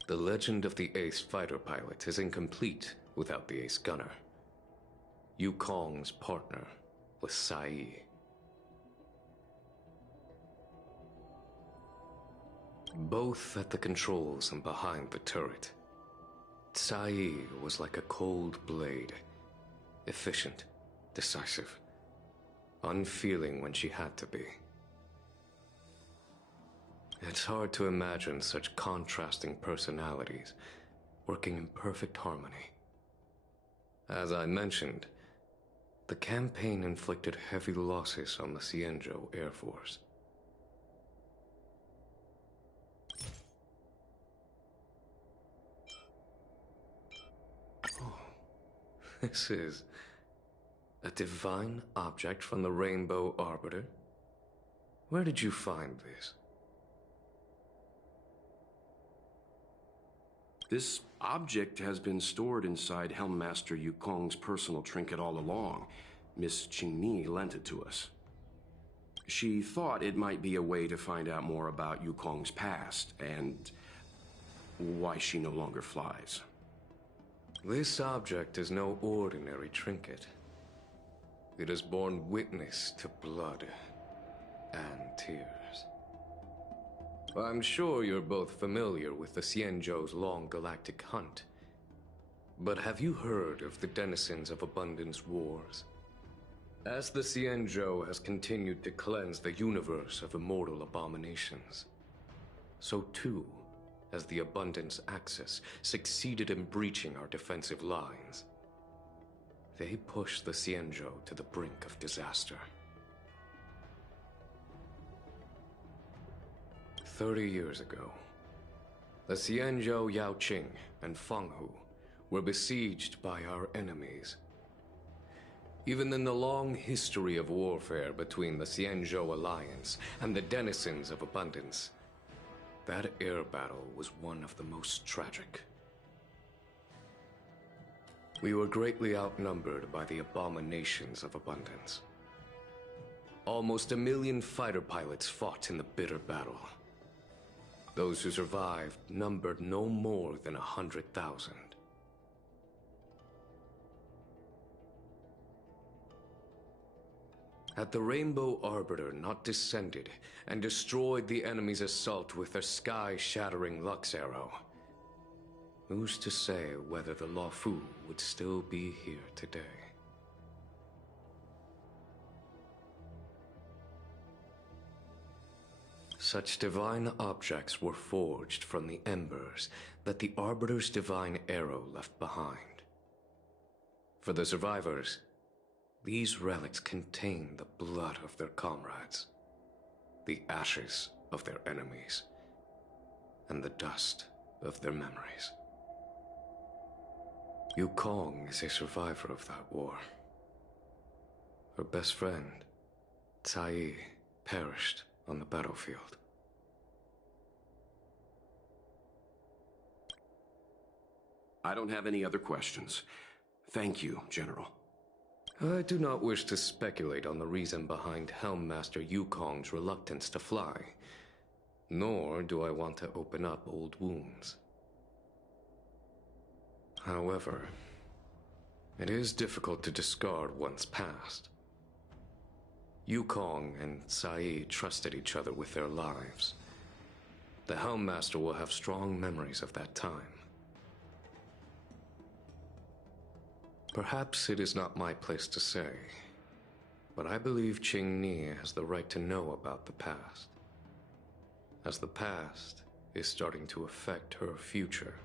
The legend of the ace fighter pilot is incomplete without the ace gunner. Yukong's partner was Sai. Both at the controls and behind the turret, Sai was like a cold blade, efficient, decisive, unfeeling when she had to be. It's hard to imagine such contrasting personalities working in perfect harmony. As I mentioned, the campaign inflicted heavy losses on the Xianzhou Air Force. This is a divine object from the Rainbow Arbiter? Where did you find this? This object has been stored inside Helmmaster Yukong's personal trinket all along. Miss Qingni lent it to us. She thought it might be a way to find out more about Yukong's past, and why she no longer flies. This object is no ordinary trinket. It has borne witness to blood and tears. I'm sure you're both familiar with the Xianzhou's long galactic hunt. But have you heard of the Denizens of Abundance Wars? As the Xianzhou has continued to cleanse the universe of immortal abominations, so too has the Abundance Axis succeeded in breaching our defensive lines. They pushed the Xianzhou to the brink of disaster. 30 years ago, the Xianzhou Yaoqing and Fenghu were besieged by our enemies. Even in the long history of warfare between the Xianzhou Alliance and the Denizens of Abundance, that air battle was one of the most tragic. We were greatly outnumbered by the abominations of Abundance. Almost 1 million fighter pilots fought in the bitter battle. Those who survived numbered no more than 100,000. Had the Rainbow Arbiter not descended and destroyed the enemy's assault with their sky-shattering Lux Arrow, who's to say whether the Luofu would still be here today? Such divine objects were forged from the embers that the Arbiter's divine arrow left behind. For the survivors, these relics contain the blood of their comrades, the ashes of their enemies, and the dust of their memories. Yukong is a survivor of that war. Her best friend, Cai, perished on the battlefield. I don't have any other questions. Thank you, General. I do not wish to speculate on the reason behind Helmmaster Yukong's reluctance to fly, nor do I want to open up old wounds. However, it is difficult to discard one's past. Yukong and Cai trusted each other with their lives. The Helmmaster will have strong memories of that time. Perhaps it is not my place to say, but I believe Qingni has the right to know about the past, as the past is starting to affect her future.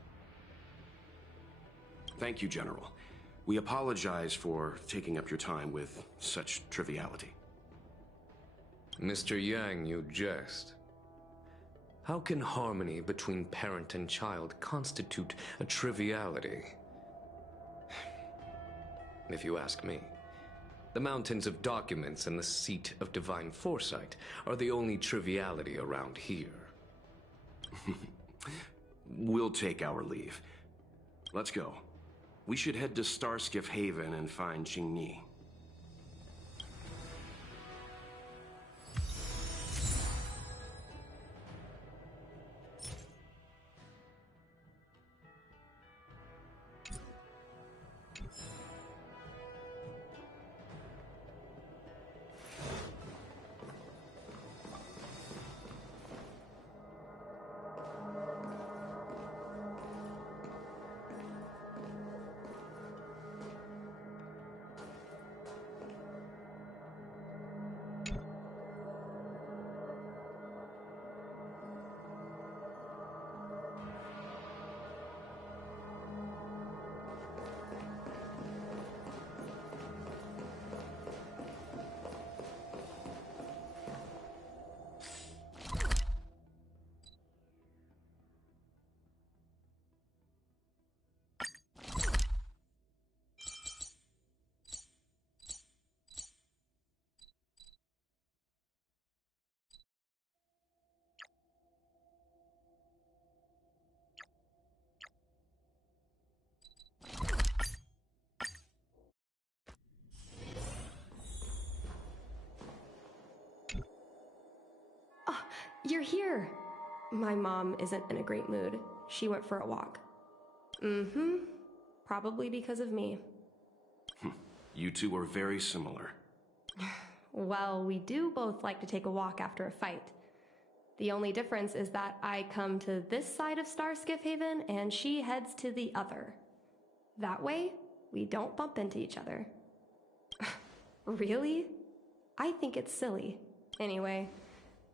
Thank you, General. We apologize for taking up your time with such triviality. Mr. Yang, you jest. How can harmony between parent and child constitute a triviality? If you ask me, the mountains of documents and the seat of divine foresight are the only triviality around here. We'll take our leave. Let's go. We should head to Starskiff Haven and find Qingni. You're here. My mom isn't in a great mood. She went for a walk. Mm-hmm. Probably because of me. You two are very similar. Well, we do both like to take a walk after a fight. The only difference is that I come to this side of Starskiff Haven and she heads to the other. That way, we don't bump into each other. Really? I think it's silly. Anyway,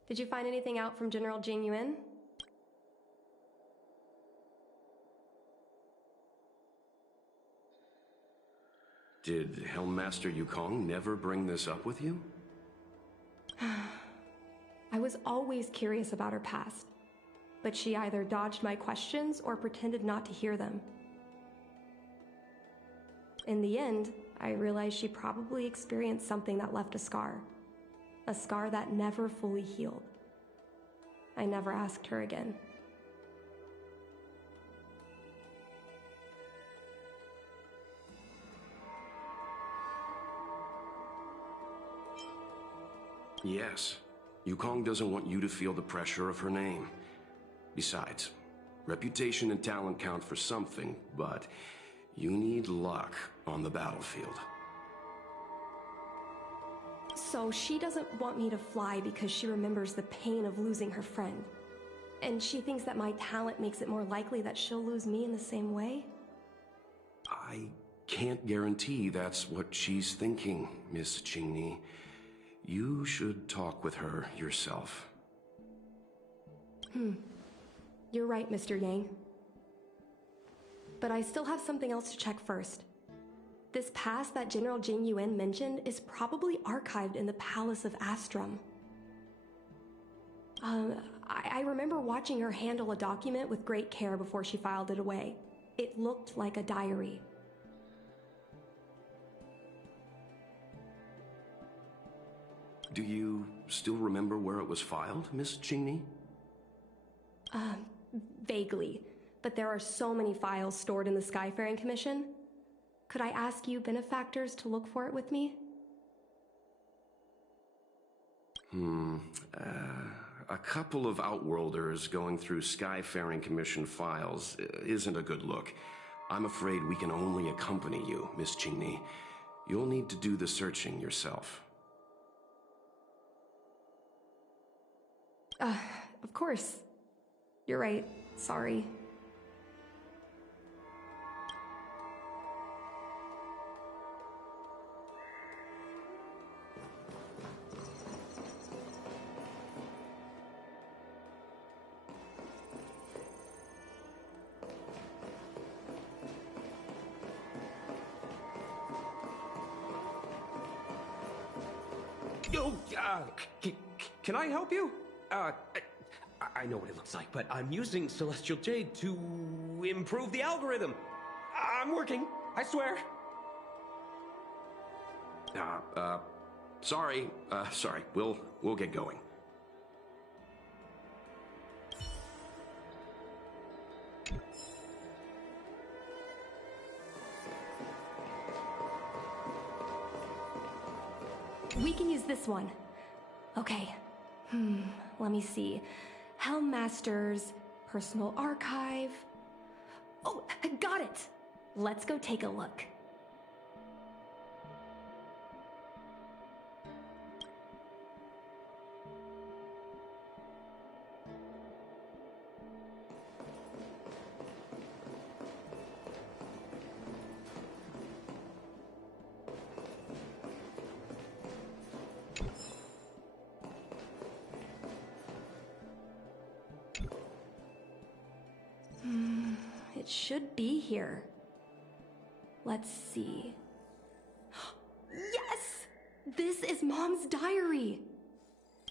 did you find anything out from General Jing Yuan? Did Helmmaster Yukong never bring this up with you? I was always curious about her past, but she either dodged my questions or pretended not to hear them. In the end, I realized she probably experienced something that left a scar that never fully healed. I never asked her again. Yes. Yukong doesn't want you to feel the pressure of her name. Besides, reputation and talent count for something, but you need luck on the battlefield. So she doesn't want me to fly because she remembers the pain of losing her friend. And she thinks that my talent makes it more likely that she'll lose me in the same way? I can't guarantee that's what she's thinking, Miss Qingni. You should talk with her yourself. You're right, Mr. Yang. But I still have something else to check first. This pass that General Jing Yuan mentioned is probably archived in the Palace of Astrum. I remember watching her handle a document with great care before she filed it away. It looked like a diary. Do you still remember where it was filed, Miss Qingni? Vaguely. But there are so many files stored in the Skyfaring Commission. Could I ask you benefactors to look for it with me? A couple of Outworlders going through Skyfaring Commission files isn't a good look. I'm afraid we can only accompany you, Miss Qingni. You'll need to do the searching yourself. Of course. You're right. Sorry. Yo, can I help you? I know what it looks like, but I'm using Celestial Jade to improve the algorithm. I'm working, I swear. Sorry. We'll get going. We can use this one. Okay. Let me see. Helmmaster's personal archive. Oh, I got it! Let's go take a look. It should be here. Let's see. Yes! This is Mom's diary!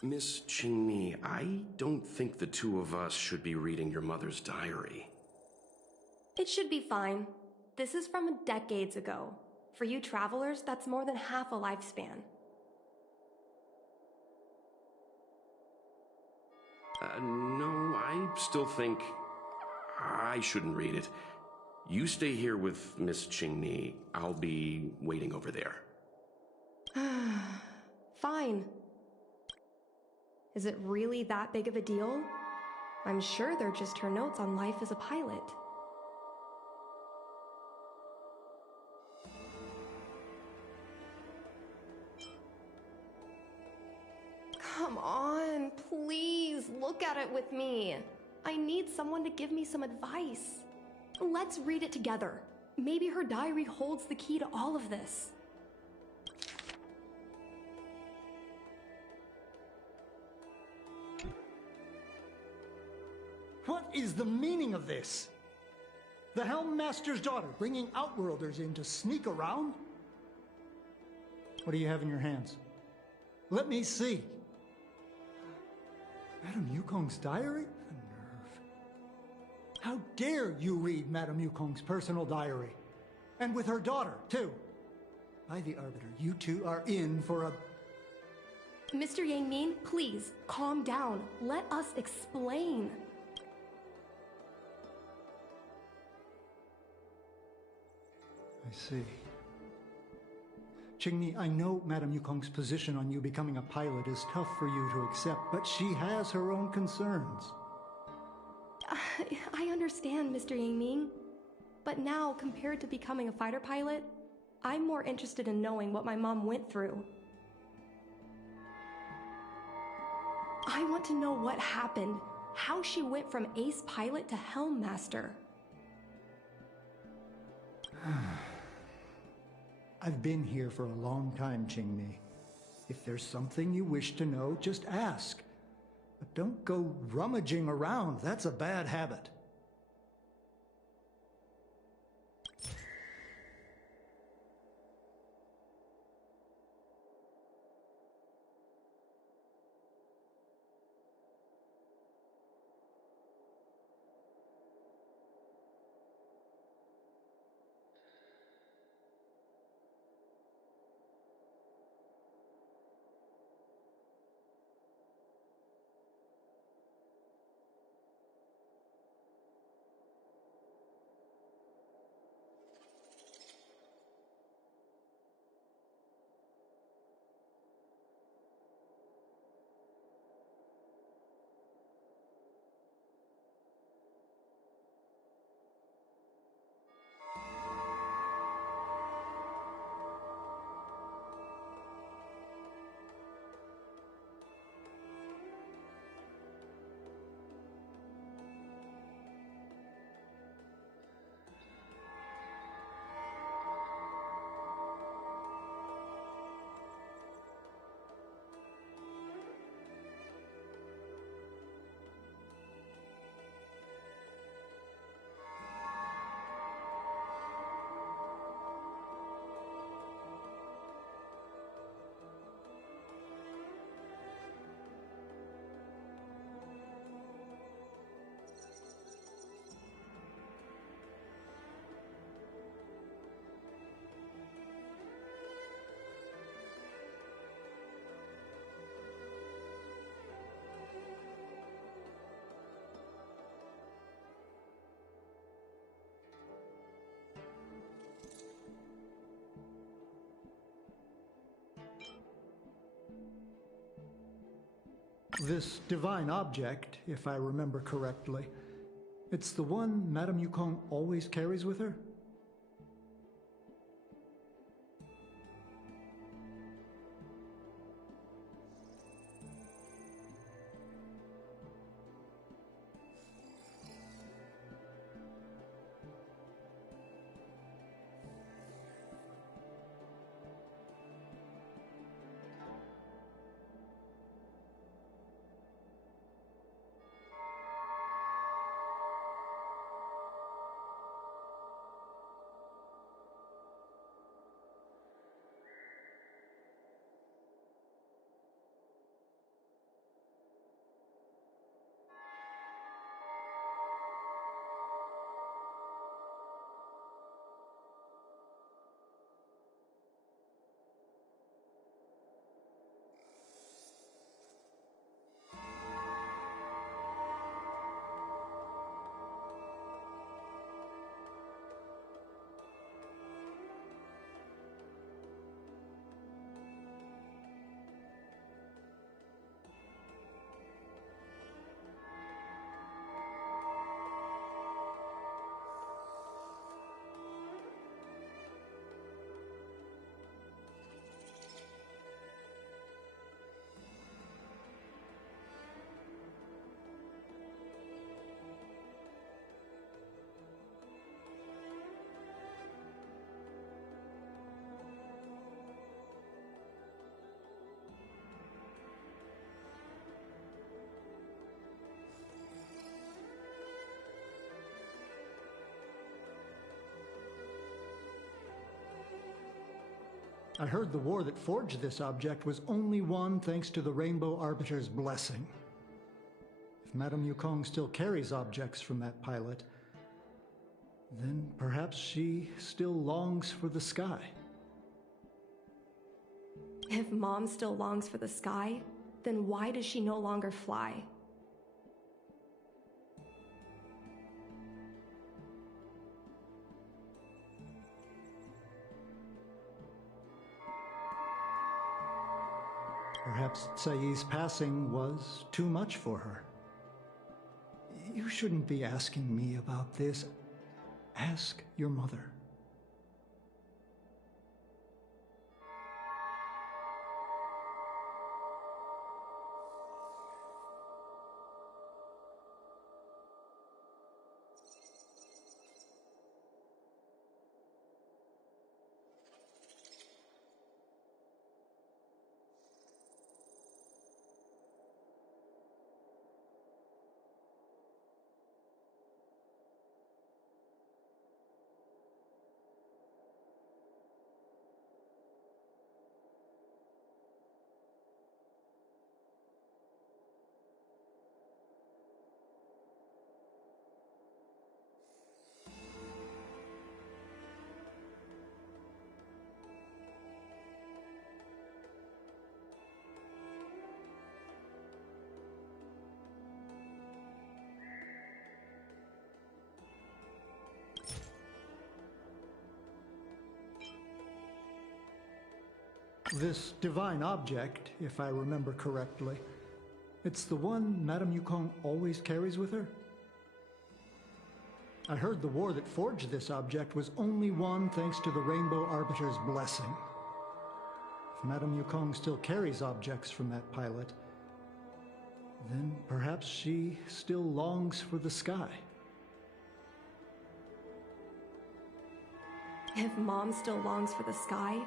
Miss Qingni, I don't think the two of us should be reading your mother's diary. It should be fine. This is from decades ago. For you travelers, that's more than half a lifespan. No, I still think I shouldn't read it. You stay here with Miss Qingni. I'll be waiting over there. Fine. Is it really that big of a deal? I'm sure they're just her notes on life as a pilot. Come on, please look at it with me. I need someone to give me some advice. Let's read it together. Maybe her diary holds the key to all of this. What is the meaning of this? The Helmmaster's daughter bringing Outworlders in to sneak around? What do you have in your hands? Let me see. Madame Yukong's diary? The nerve. How dare you read Madame Yukong's personal diary? And with her daughter, too. By the Arbiter, you two are in for a... Mr. Yang Min, please, calm down. Let us explain. I see. Qingni, I know Madame Yukong's position on you becoming a pilot is tough for you to accept, but she has her own concerns. I understand, Mr. Yang Ming. But now, compared to becoming a fighter pilot, I'm more interested in knowing what my mom went through. I want to know what happened, how she went from ace pilot to helm master. I've been here for a long time, Qingni. If there's something you wish to know, just ask. But don't go rummaging around. That's a bad habit. This divine object, if I remember correctly, it's the one Madame Yukong always carries with her? I heard the war that forged this object was only won thanks to the Rainbow Arbiter's blessing. If Madame Yukong still carries objects from that pilot, then perhaps she still longs for the sky. If Mom still longs for the sky, then why does she no longer fly? Perhaps Tsai's passing was too much for her. You shouldn't be asking me about this. Ask your mother. This divine object, if I remember correctly, it's the one Madame Yukong always carries with her? I heard the war that forged this object was only won thanks to the Rainbow Arbiter's blessing. If Madame Yukong still carries objects from that pilot, then perhaps she still longs for the sky. If Mom still longs for the sky,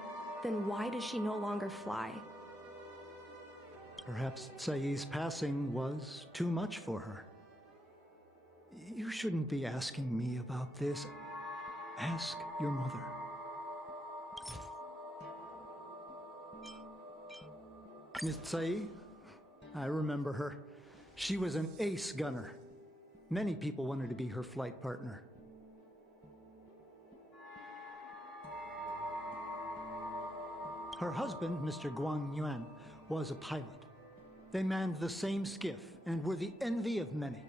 then why does she no longer fly? Perhaps Tsai's passing was too much for her. You shouldn't be asking me about this. Ask your mother. Miss Tsai? I remember her. She was an ace gunner. Many people wanted to be her flight partner. Her husband, Mr. Guang Yuan, was a pilot. They manned the same skiff and were the envy of many.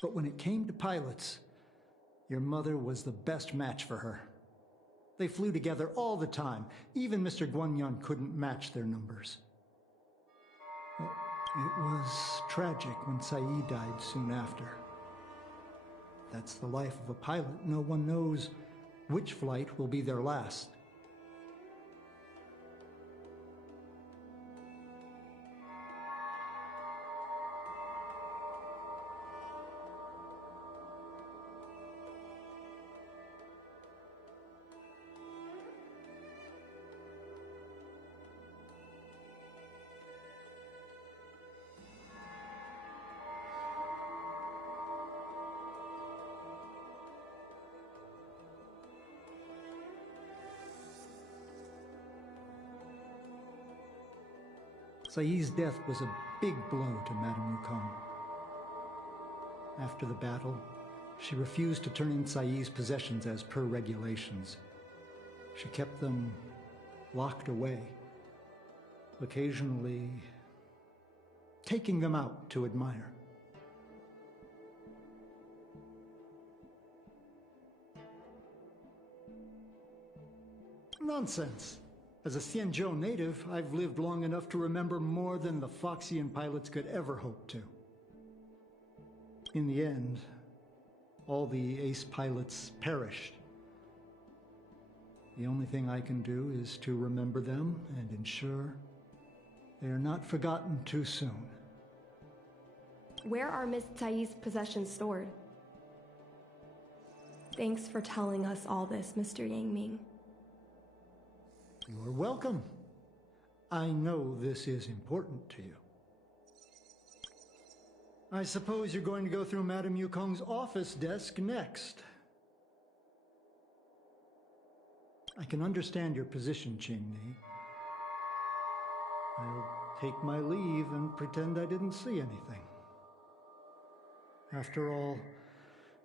But when it came to pilots, your mother was the best match for her. They flew together all the time. Even Mr. Guanyan couldn't match their numbers. Well, it was tragic when Tsai died soon after. That's the life of a pilot. No one knows which flight will be their last. Tsai's death was a big blow to Madame Yukong. After the battle, she refused to turn in Tsai's possessions as per regulations. She kept them locked away, occasionally taking them out to admire. Nonsense. As a Xianzhou native, I've lived long enough to remember more than the Foxian pilots could ever hope to. In the end, all the ace pilots perished. The only thing I can do is to remember them and ensure they are not forgotten too soon. Where are Miss Tsai's possessions stored? Thanks for telling us all this, Mr. Yang Ming. You're welcome. I know this is important to you. I suppose you're going to go through Madame Yukong's office desk next. I can understand your position, Qingni. I'll take my leave and pretend I didn't see anything. After all,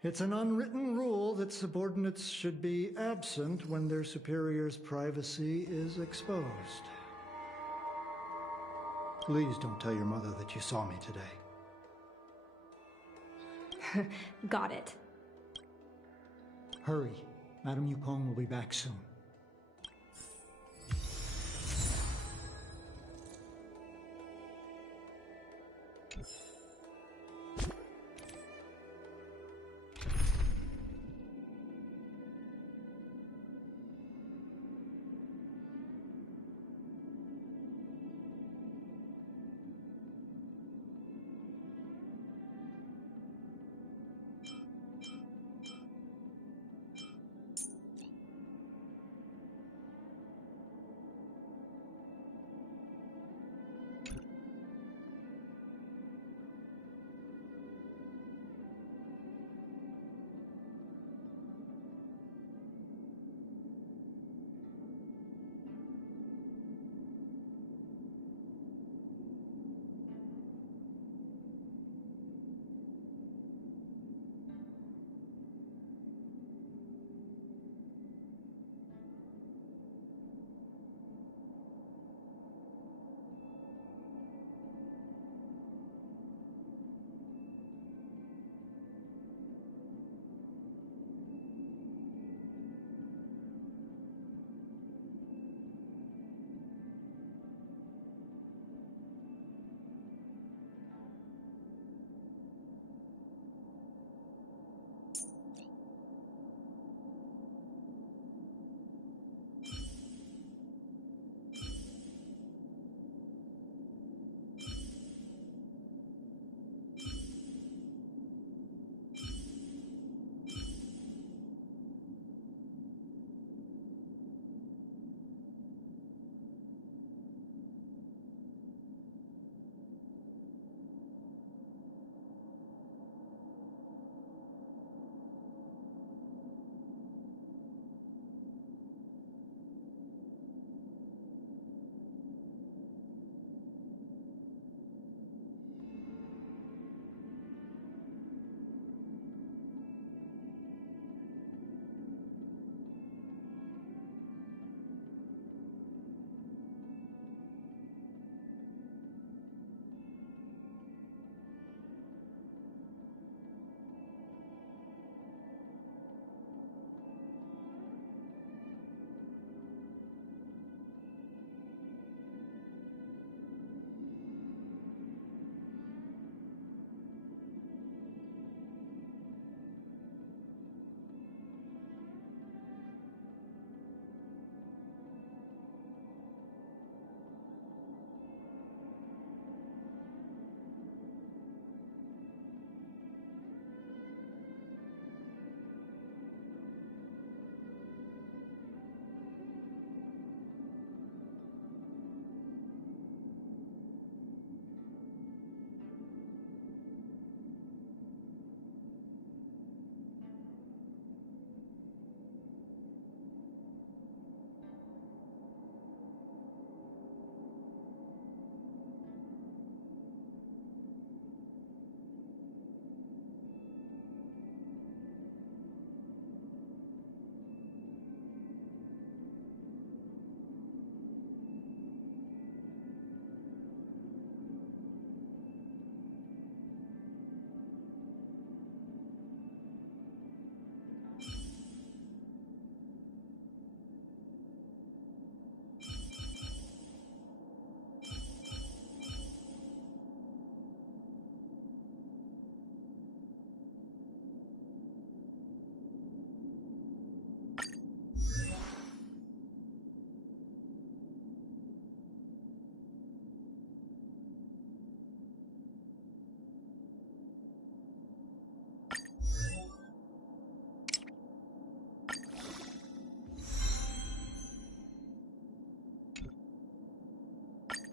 it's an unwritten rule that subordinates should be absent when their superior's privacy is exposed. Please don't tell your mother that you saw me today. Got it. Hurry. Madame Yukong will be back soon.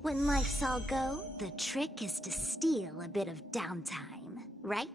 When life's all go, the trick is to steal a bit of downtime, right?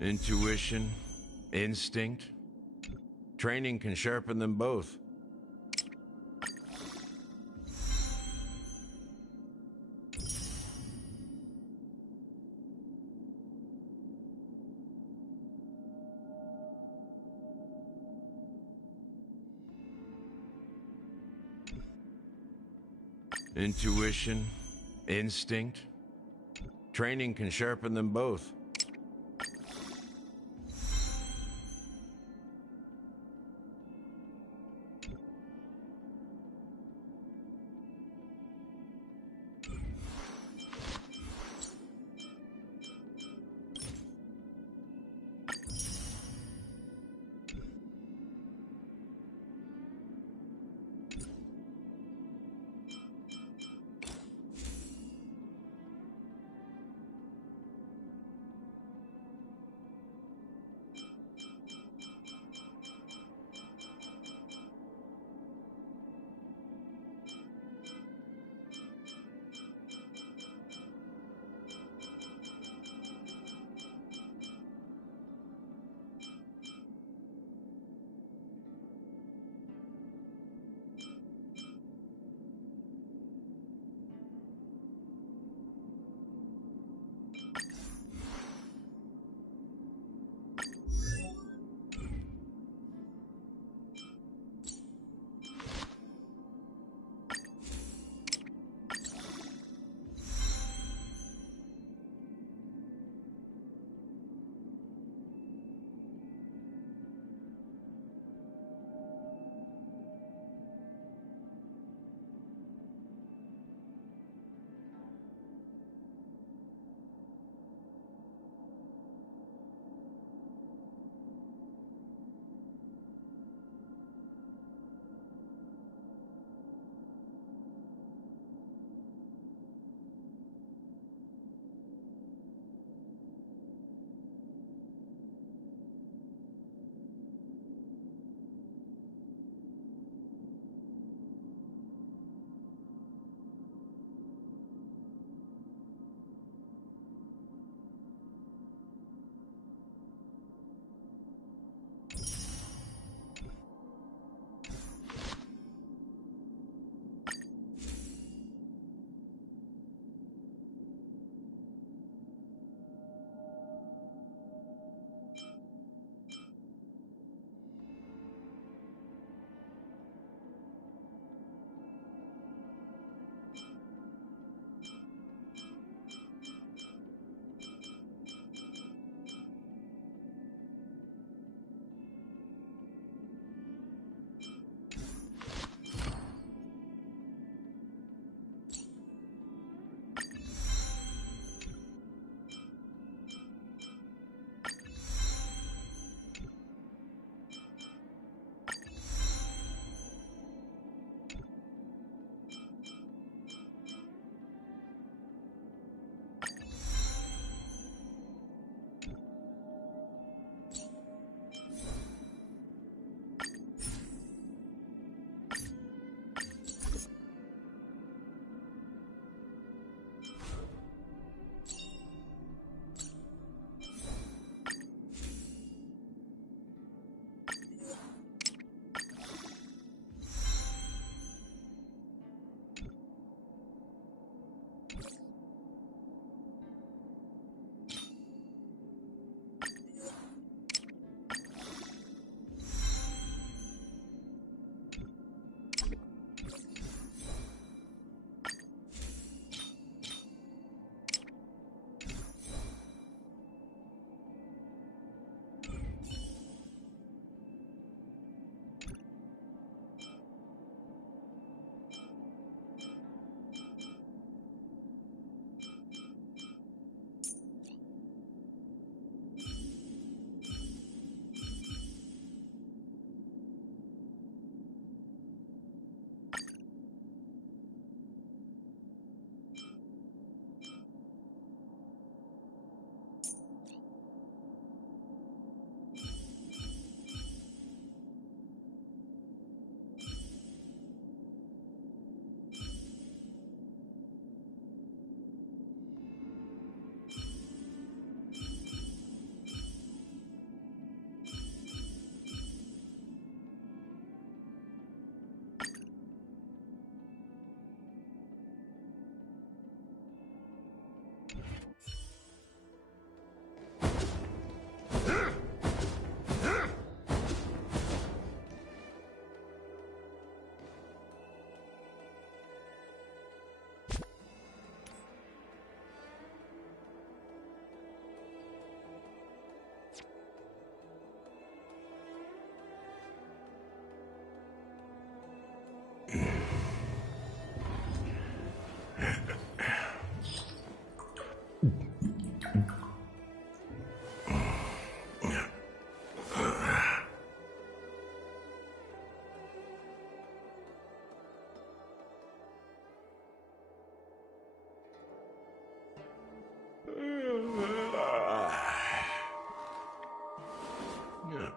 Intuition, instinct. Training can sharpen them both. Intuition, instinct. Training can sharpen them both. Yeah.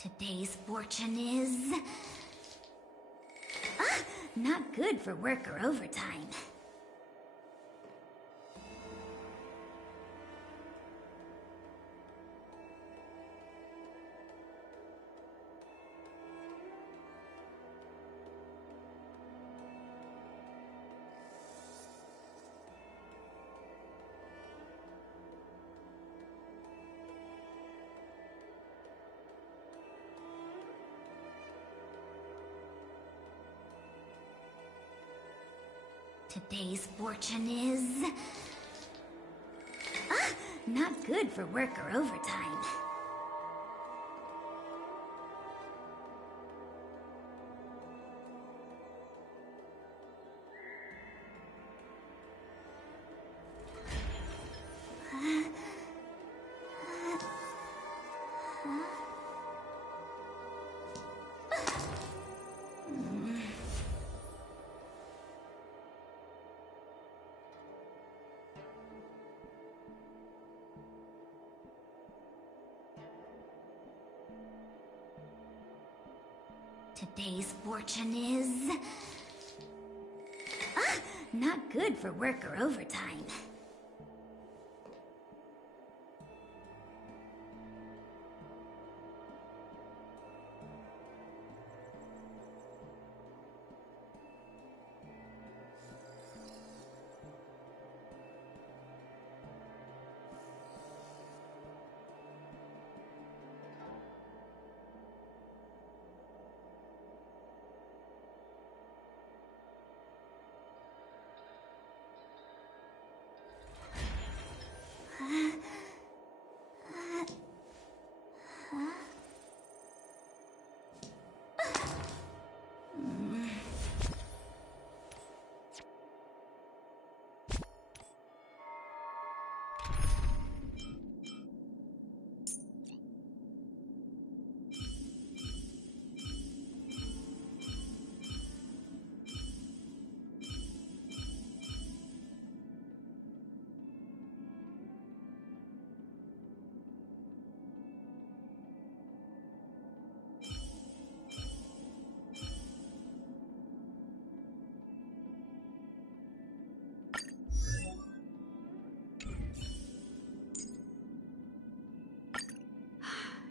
Today's fortune is... not good for work or overtime. Today's fortune is... not good for work or overtime. Today's fortune is... not good for work or overtime.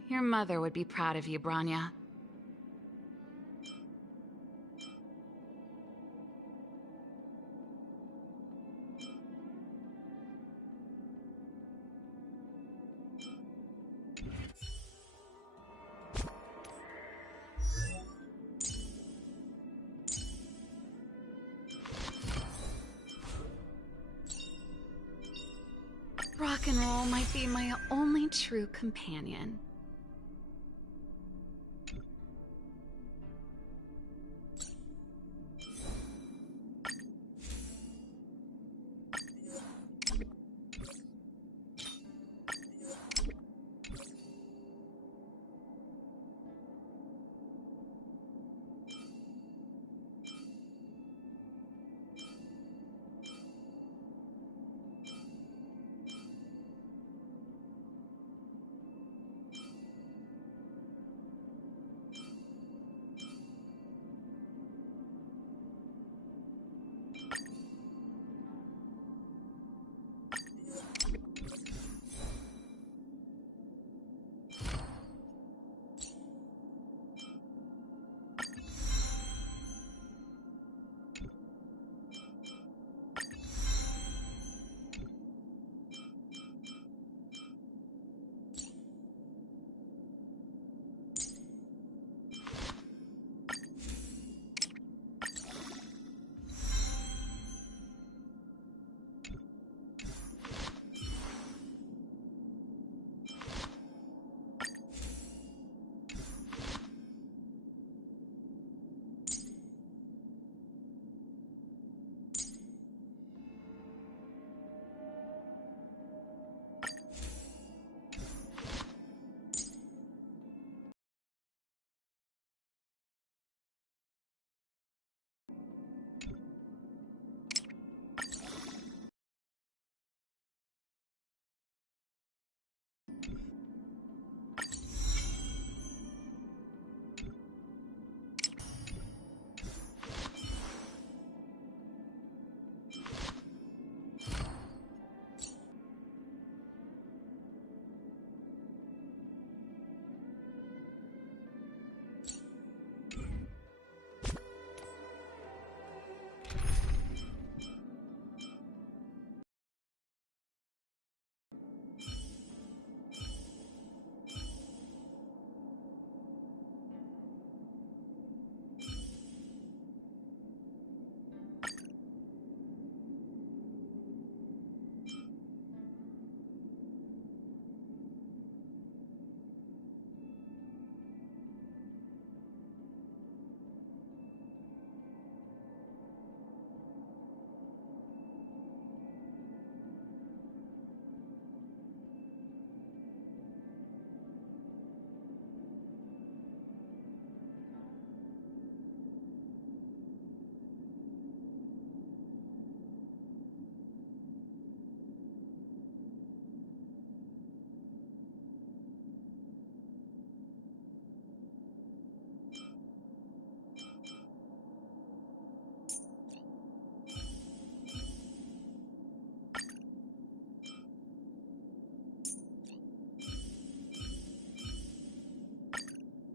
Your mother would be proud of you, Bronya. Rock and roll might be my only true companion.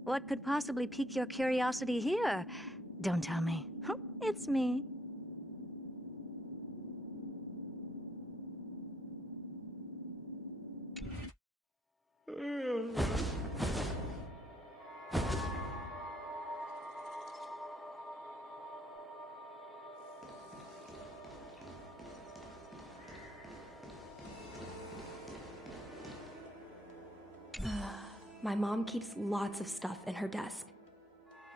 What could possibly pique your curiosity here? Don't tell me. It's me. My mom keeps lots of stuff in her desk.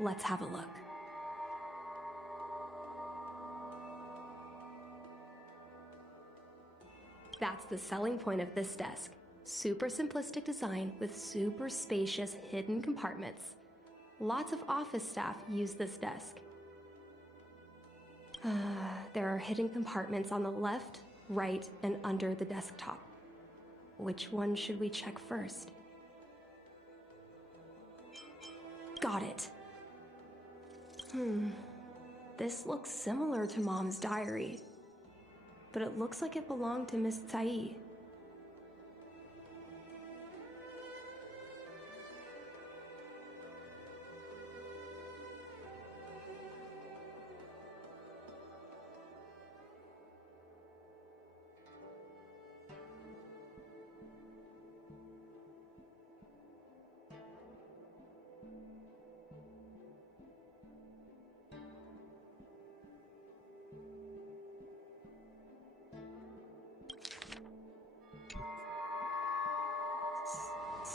Let's have a look. That's the selling point of this desk. Super simplistic design with super spacious hidden compartments. Lots of office staff use this desk. There are hidden compartments on the left, right, and under the desktop. Which one should we check first? Got it. This looks similar to Mom's diary, but it looks like it belonged to Miss Tsai.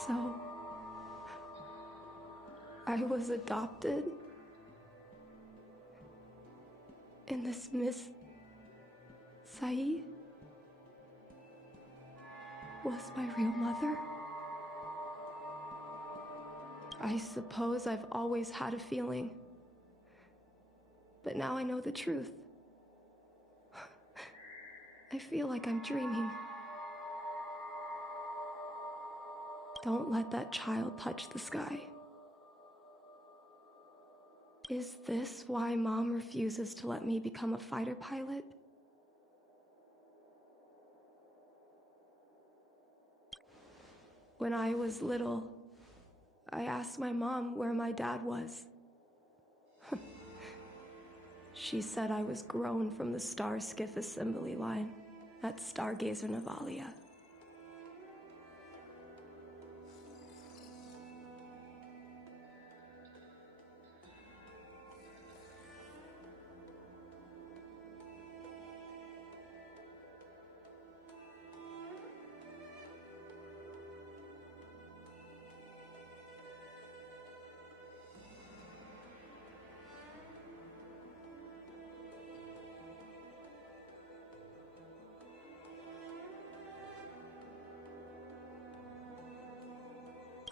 So, I was adopted? And this Miss Tsai was my real mother? I suppose I've always had a feeling, but now I know the truth. I feel like I'm dreaming. Don't let that child touch the sky. Is this why Mom refuses to let me become a fighter pilot? When I was little, I asked my mom where my dad was. She said I was grown from the Star Skiff assembly line at Stargazer Navalia.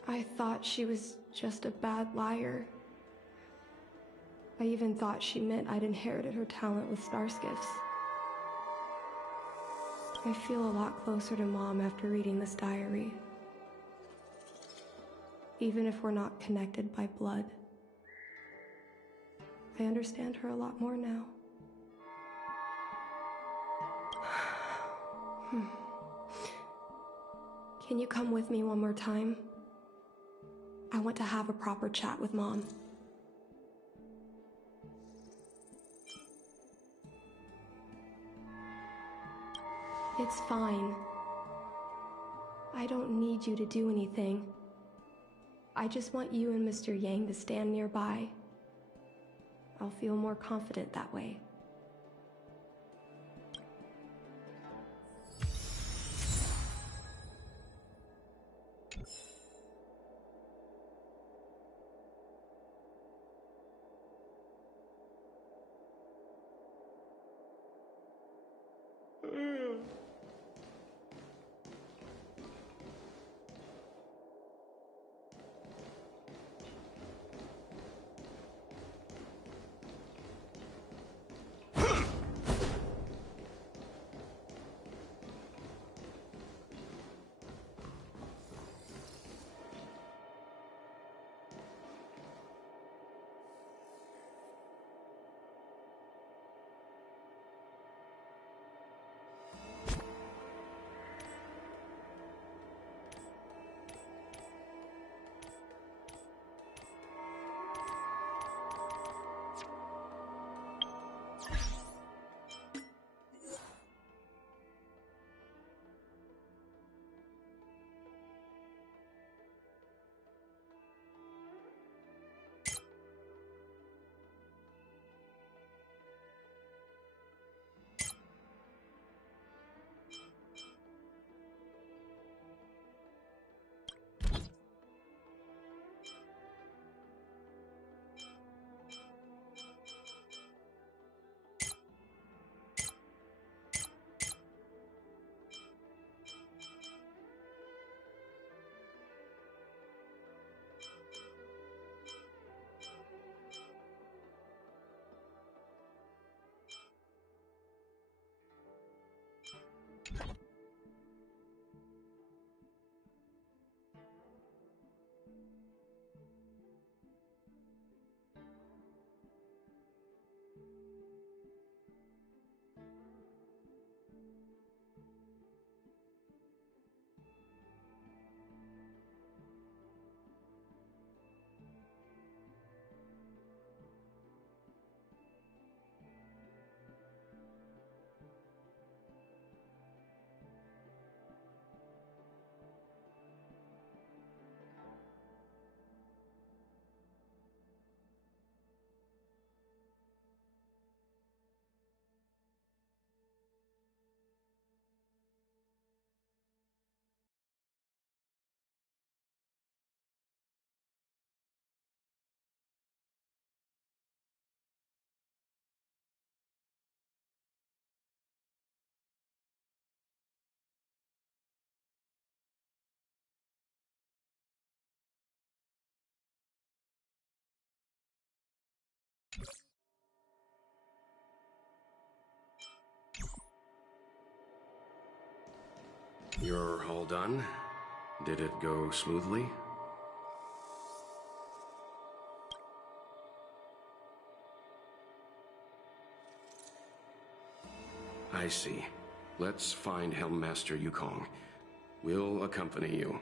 I thought she was just a bad liar. I even thought she meant I'd inherited her talent with Starskiffs. I feel a lot closer to Mom after reading this diary. Even if we're not connected by blood. I understand her a lot more now. Can you come with me one more time? I want to have a proper chat with Mom. It's fine. I don't need you to do anything. I just want you and Mr. Yang to stand nearby. I'll feel more confident that way. You're all done? Did it go smoothly? I see. Let's find Helmmaster Yukong. We'll accompany you.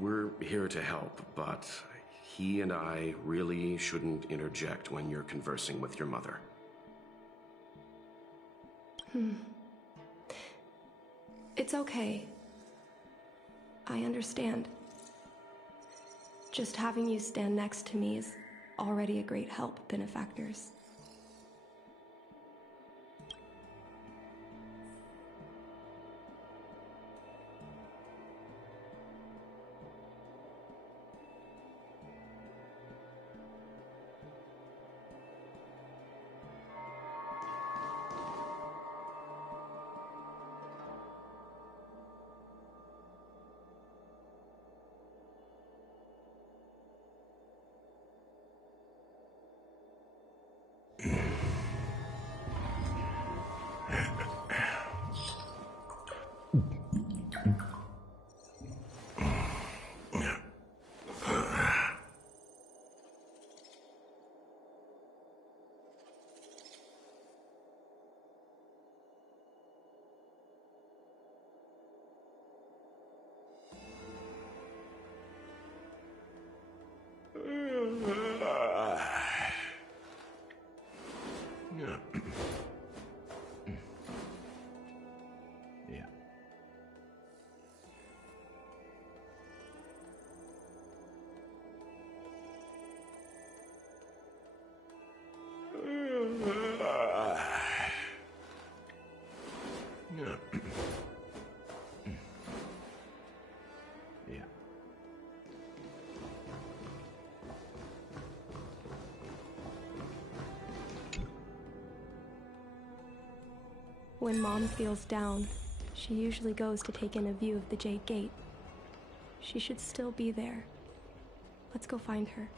We're here to help, but he and I really shouldn't interject when you're conversing with your mother. It's okay. I understand. Just having you stand next to me is already a great help, benefactors. When Mom feels down, she usually goes to take in a view of the Jade Gate. She should still be there. Let's go find her.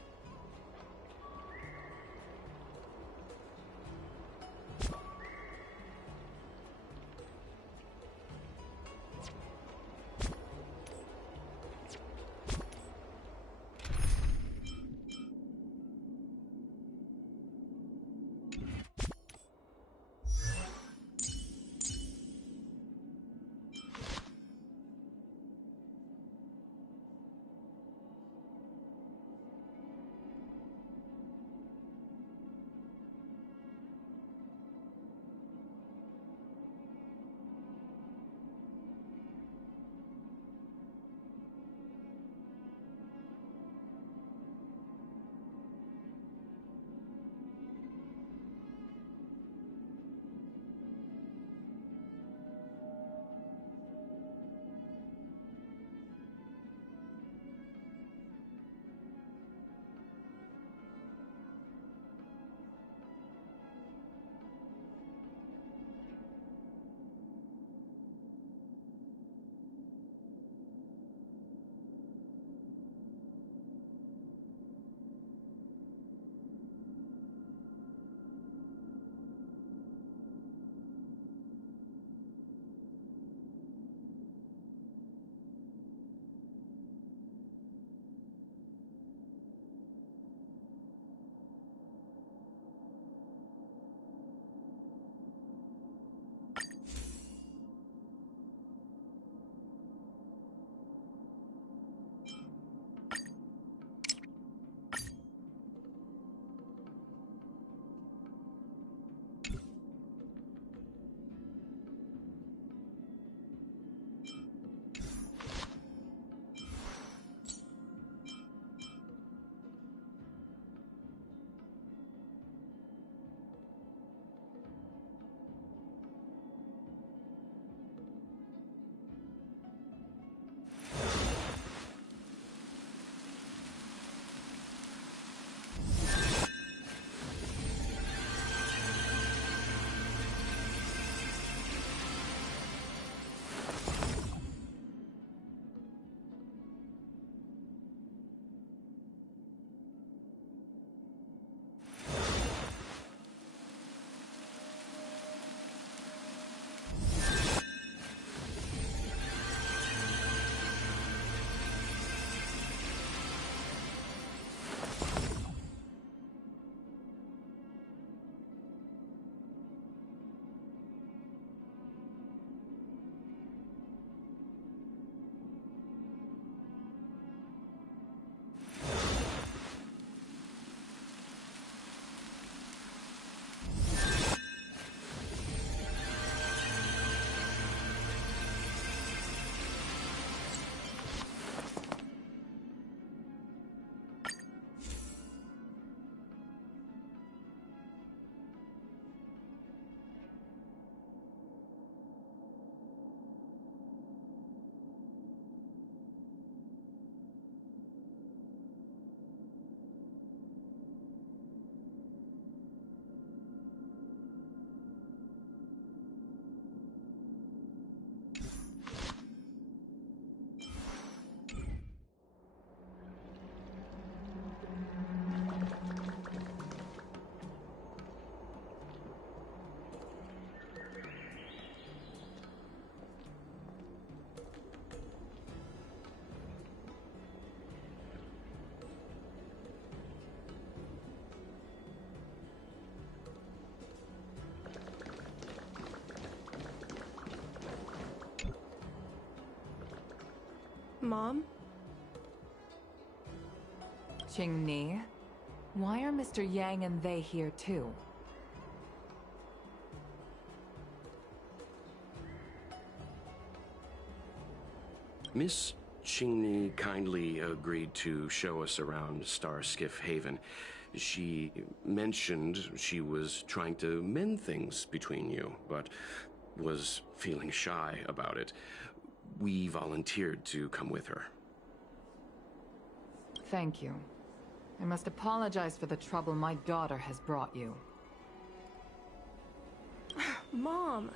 Mom? Qingni, why are Mr. Yang and they here too? Miss Qingni kindly agreed to show us around Starskiff Haven. She mentioned she was trying to mend things between you, but was feeling shy about it. We volunteered to come with her. Thank you. I must apologize for the trouble my daughter has brought you. Mom!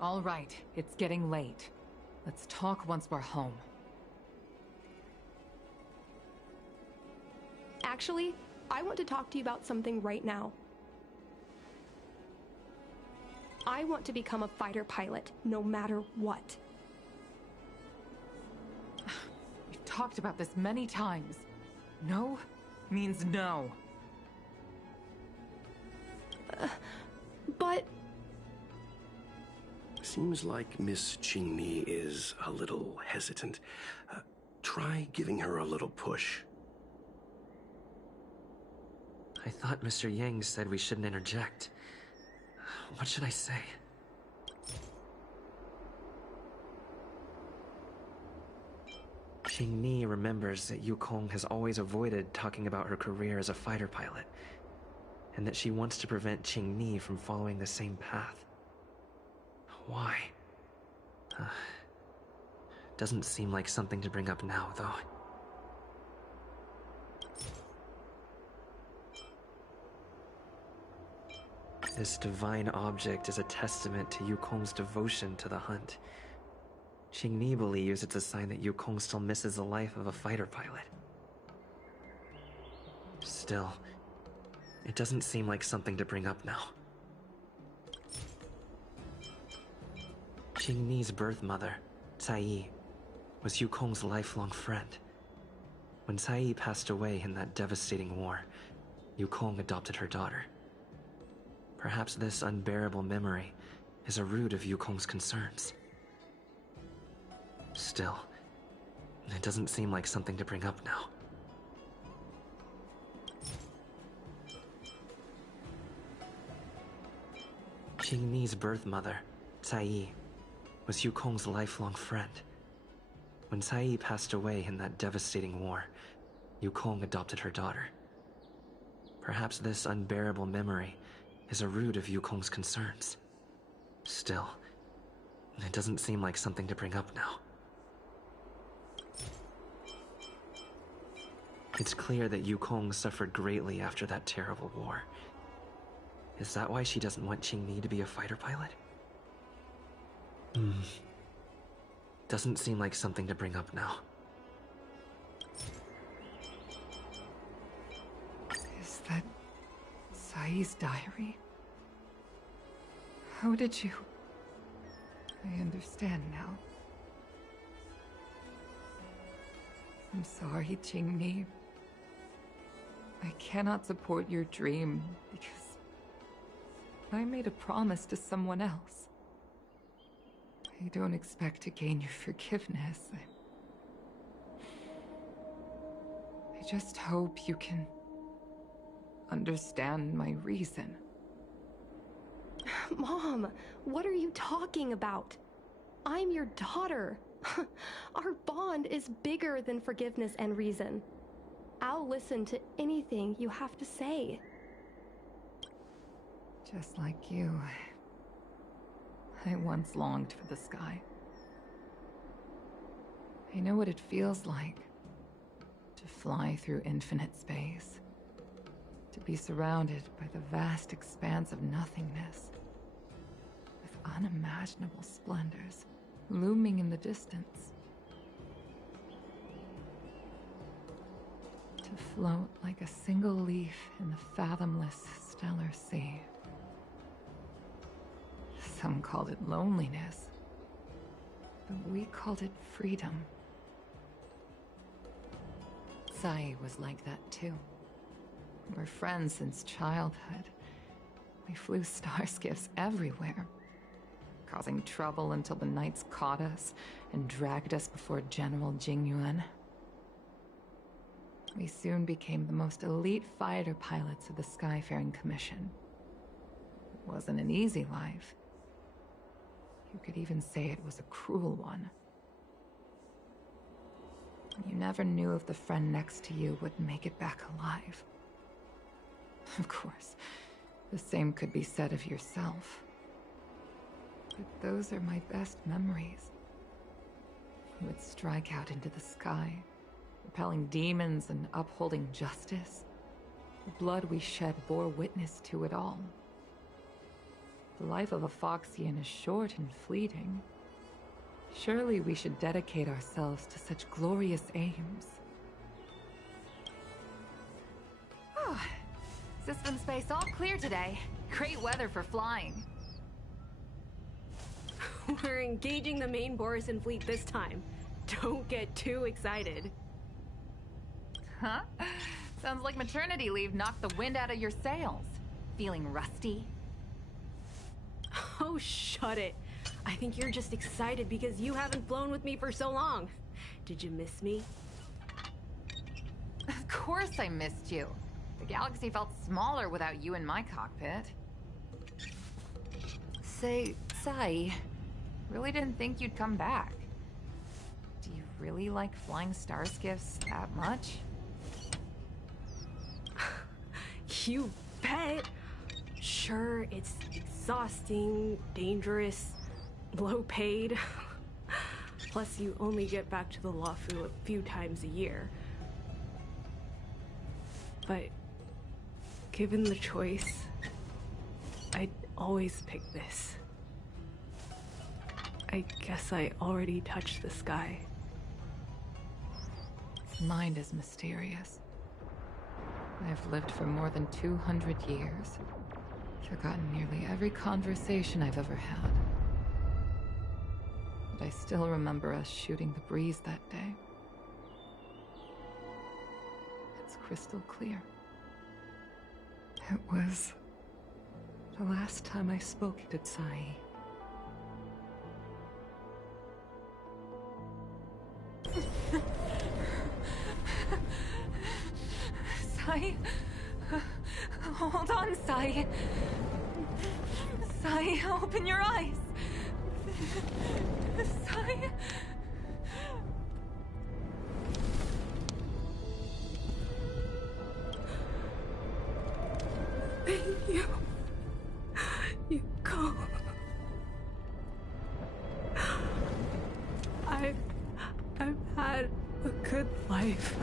All right, it's getting late. Let's talk once we're home. Actually, I want to talk to you about something right now. I want to become a fighter pilot, no matter what. We've talked about this many times. No means no. But... Seems like Miss Qingni is a little hesitant. Try giving her a little push. I thought Mr. Yang said we shouldn't interject. What should I say? Qingni remembers that Yukong has always avoided talking about her career as a fighter pilot, and that she wants to prevent Qingni from following the same path. Why? Doesn't seem like something to bring up now, though. This divine object is a testament to Yukong's devotion to the hunt. Qingni believes it's a sign that Yukong still misses the life of a fighter pilot. Still, it doesn't seem like something to bring up now. Qingni's birth mother, Cai Yi, was Yukong's lifelong friend. When Cai Yi passed away in that devastating war, Yukong adopted her daughter. Perhaps this unbearable memory is a root of Yukong's concerns. Still, it doesn't seem like something to bring up now. Qingni's birth mother, Cai Yi, was Yukong's lifelong friend. When Cai Yi passed away in that devastating war, Yukong adopted her daughter. Perhaps this unbearable memory is a root of Yukong's concerns. Still, it doesn't seem like something to bring up now. It's clear that Yukong suffered greatly after that terrible war. Is that why she doesn't want Qingni to be a fighter pilot? Doesn't seem like something to bring up now. Is that Cai's diary? How did you... I understand now. I'm sorry, Qingni. I cannot support your dream because I made a promise to someone else. I don't expect to gain your forgiveness. I just hope you can understand my reason. Mom, what are you talking about? I'm your daughter. Our bond is bigger than forgiveness and reason. I'll listen to anything you have to say. Just like you, I once longed for the sky. I know what it feels like to fly through infinite space, to be surrounded by the vast expanse of nothingness, with unimaginable splendors looming in the distance. To float like a single leaf in the fathomless stellar sea. Some called it loneliness, but we called it freedom. Cai was like that too. We're friends since childhood. We flew star skiffs everywhere. causing trouble until the Knights caught us and dragged us before General Jingyuan. We soon became the most elite fighter pilots of the Skyfaring Commission. It wasn't an easy life. You could even say it was a cruel one. You never knew if the friend next to you would make it back alive. Of course, the same could be said of yourself. But those are my best memories. You would strike out into the sky, repelling demons and upholding justice. The blood we shed bore witness to it all. The life of a Foxian is short and fleeting. Surely we should dedicate ourselves to such glorious aims. System space all clear today. Great weather for flying. We're engaging the main Borisin fleet this time. Don't get too excited. Huh? Sounds like maternity leave knocked the wind out of your sails. Feeling rusty? Oh, shut it. I think you're just excited because you haven't flown with me for so long. Did you miss me? Of course I missed you. The galaxy felt smaller without you in my cockpit. Say, Sai, really didn't think you'd come back. Do you really like flying star skiffs that much? You bet. Sure, it's exhausting, dangerous, low paid. Plus, you only get back to the Luofu a few times a year. But given the choice, I'd always pick this. I guess I already touched the sky. Mind is mysterious. I've lived for more than 200 years. Forgotten nearly every conversation I've ever had. But I still remember us shooting the breeze that day. It's crystal clear. It was the last time I spoke to Tsai. Sai? Hold on, Sai. Sai, open your eyes. Sai. Thank you. You go. I've had a good life.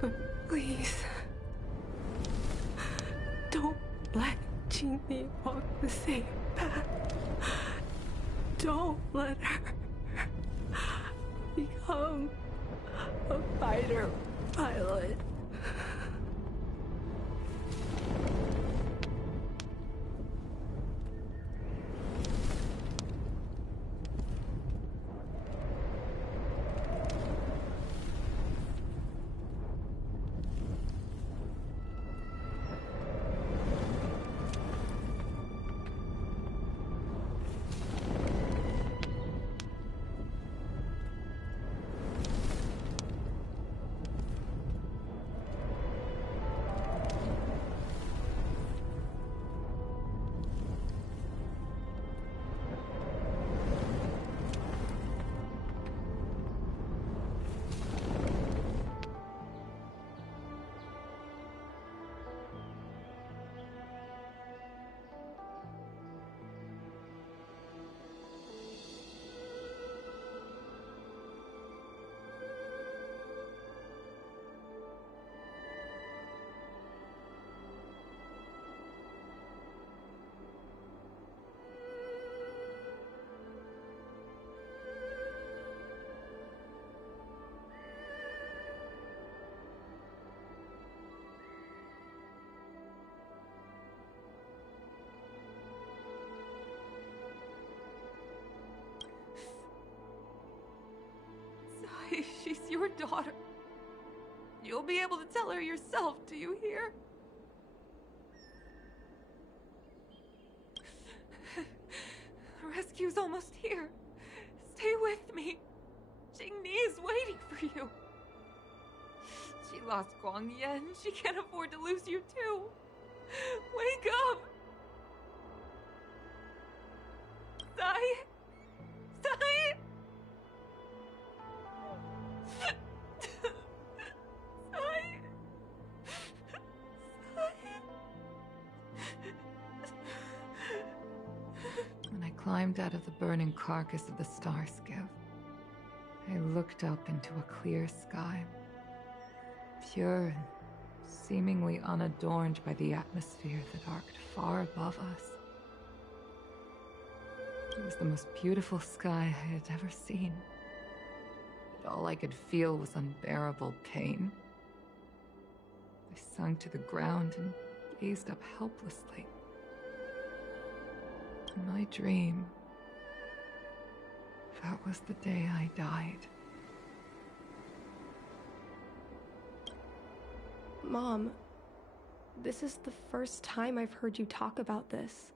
But please, don't let Jinni walk the same path. Don't let her become a fighter pilot. She's your daughter. You'll be able to tell her yourself, do you hear? Yukong's almost here. Stay with me. Jingni is waiting for you. She lost Guangyan. She can't afford to lose you too. Wake up! Sai? Sai? When I climbed out of the burning carcass of the star skiff, I looked up into a clear sky, pure and seemingly unadorned by the atmosphere that arced far above us. It was the most beautiful sky I had ever seen, but all I could feel was unbearable pain. I sunk to the ground and gazed up helplessly. In my dream, that was the day I died. Mom, this is the first time I've heard you talk about this.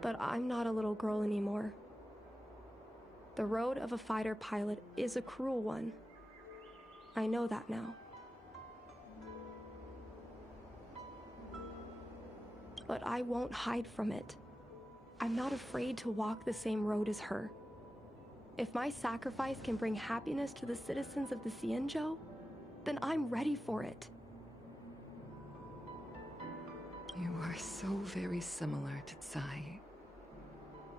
But I'm not a little girl anymore. The road of a fighter pilot is a cruel one. I know that now. But I won't hide from it. I'm not afraid to walk the same road as her. If my sacrifice can bring happiness to the citizens of the Xianzhou, then I'm ready for it. You are so very similar to Tsai.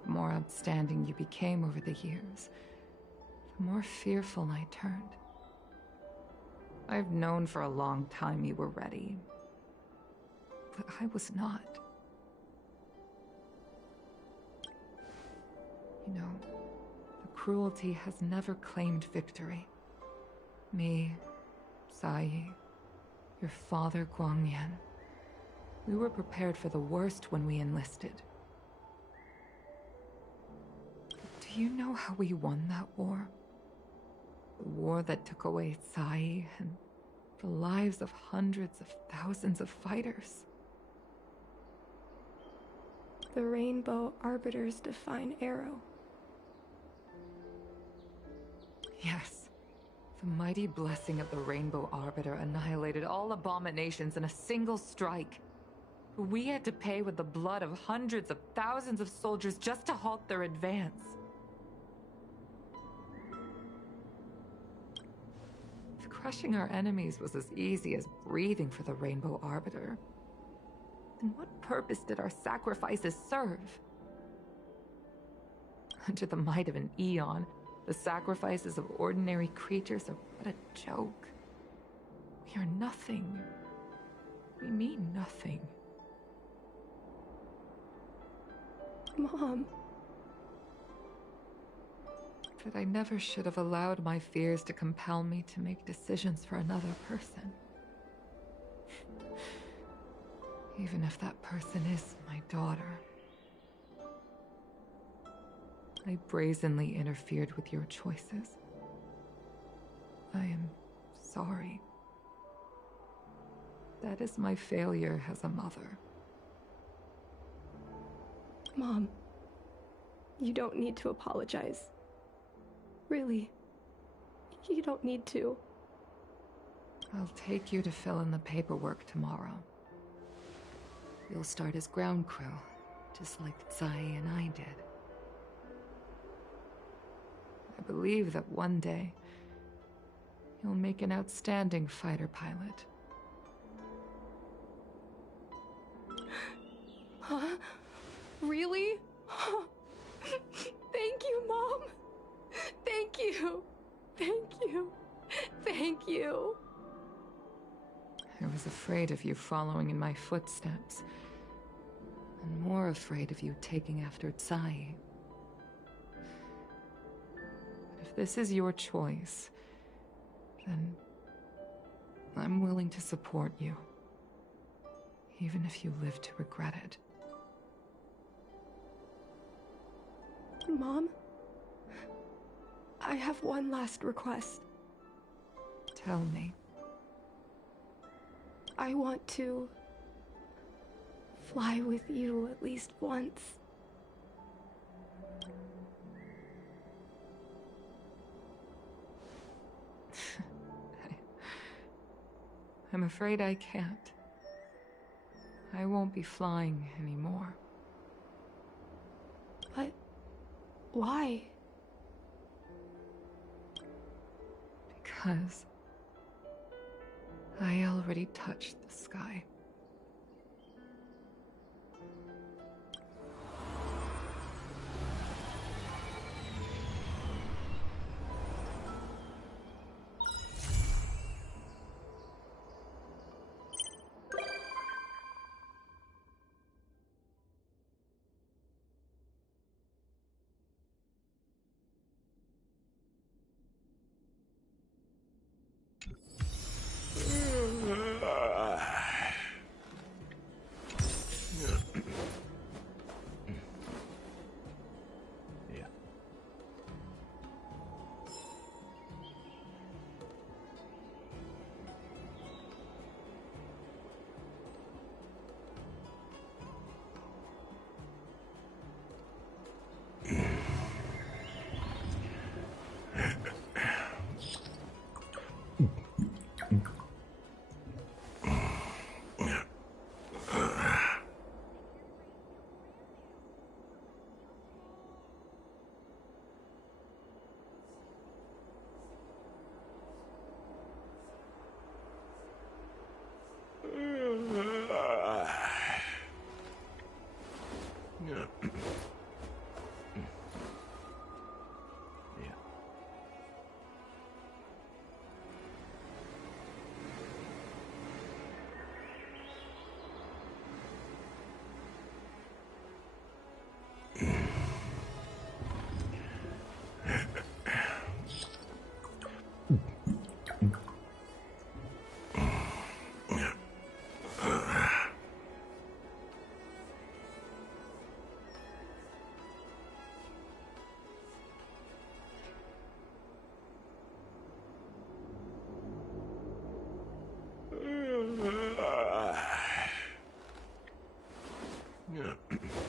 The more outstanding you became over the years, the more fearful I turned. I've known for a long time you were ready, but I was not. You know, the cruelty has never claimed victory. Me, Sai, your father Guangyan, we were prepared for the worst when we enlisted. Do you know how we won that war? The war that took away Tsai and the lives of hundreds of thousands of fighters. The Rainbow Arbiter's divine arrow. Yes. The mighty blessing of the Rainbow Arbiter annihilated all abominations in a single strike. We had to pay with the blood of hundreds of thousands of soldiers just to halt their advance. If crushing our enemies was as easy as breathing for the Rainbow Arbiter, then what purpose did our sacrifices serve? Under the might of an Aeon, the sacrifices of ordinary creatures are but a joke. We are nothing. We mean nothing. Mom. But I never should have allowed my fears to compel me to make decisions for another person. Even if that person is my daughter. I brazenly interfered with your choices. I am sorry. That is my failure as a mother. Mom, you don't need to apologize. Really, you don't need to. I'll take you to fill in the paperwork tomorrow. You'll start as ground crew, just like Tsai and I did. I believe that one day, you'll make an outstanding fighter pilot. Huh? Really? Thank you, Mom. Thank you. Thank you. Thank you. I was afraid of you following in my footsteps, and more afraid of you taking after Tsai. If this is your choice, then I'm willing to support you, even if you live to regret it. Mom, I have one last request. Tell me. I want to fly with you at least once. afraid I can't. I won't be flying anymore. But why? Because I already touched the sky. Yeah.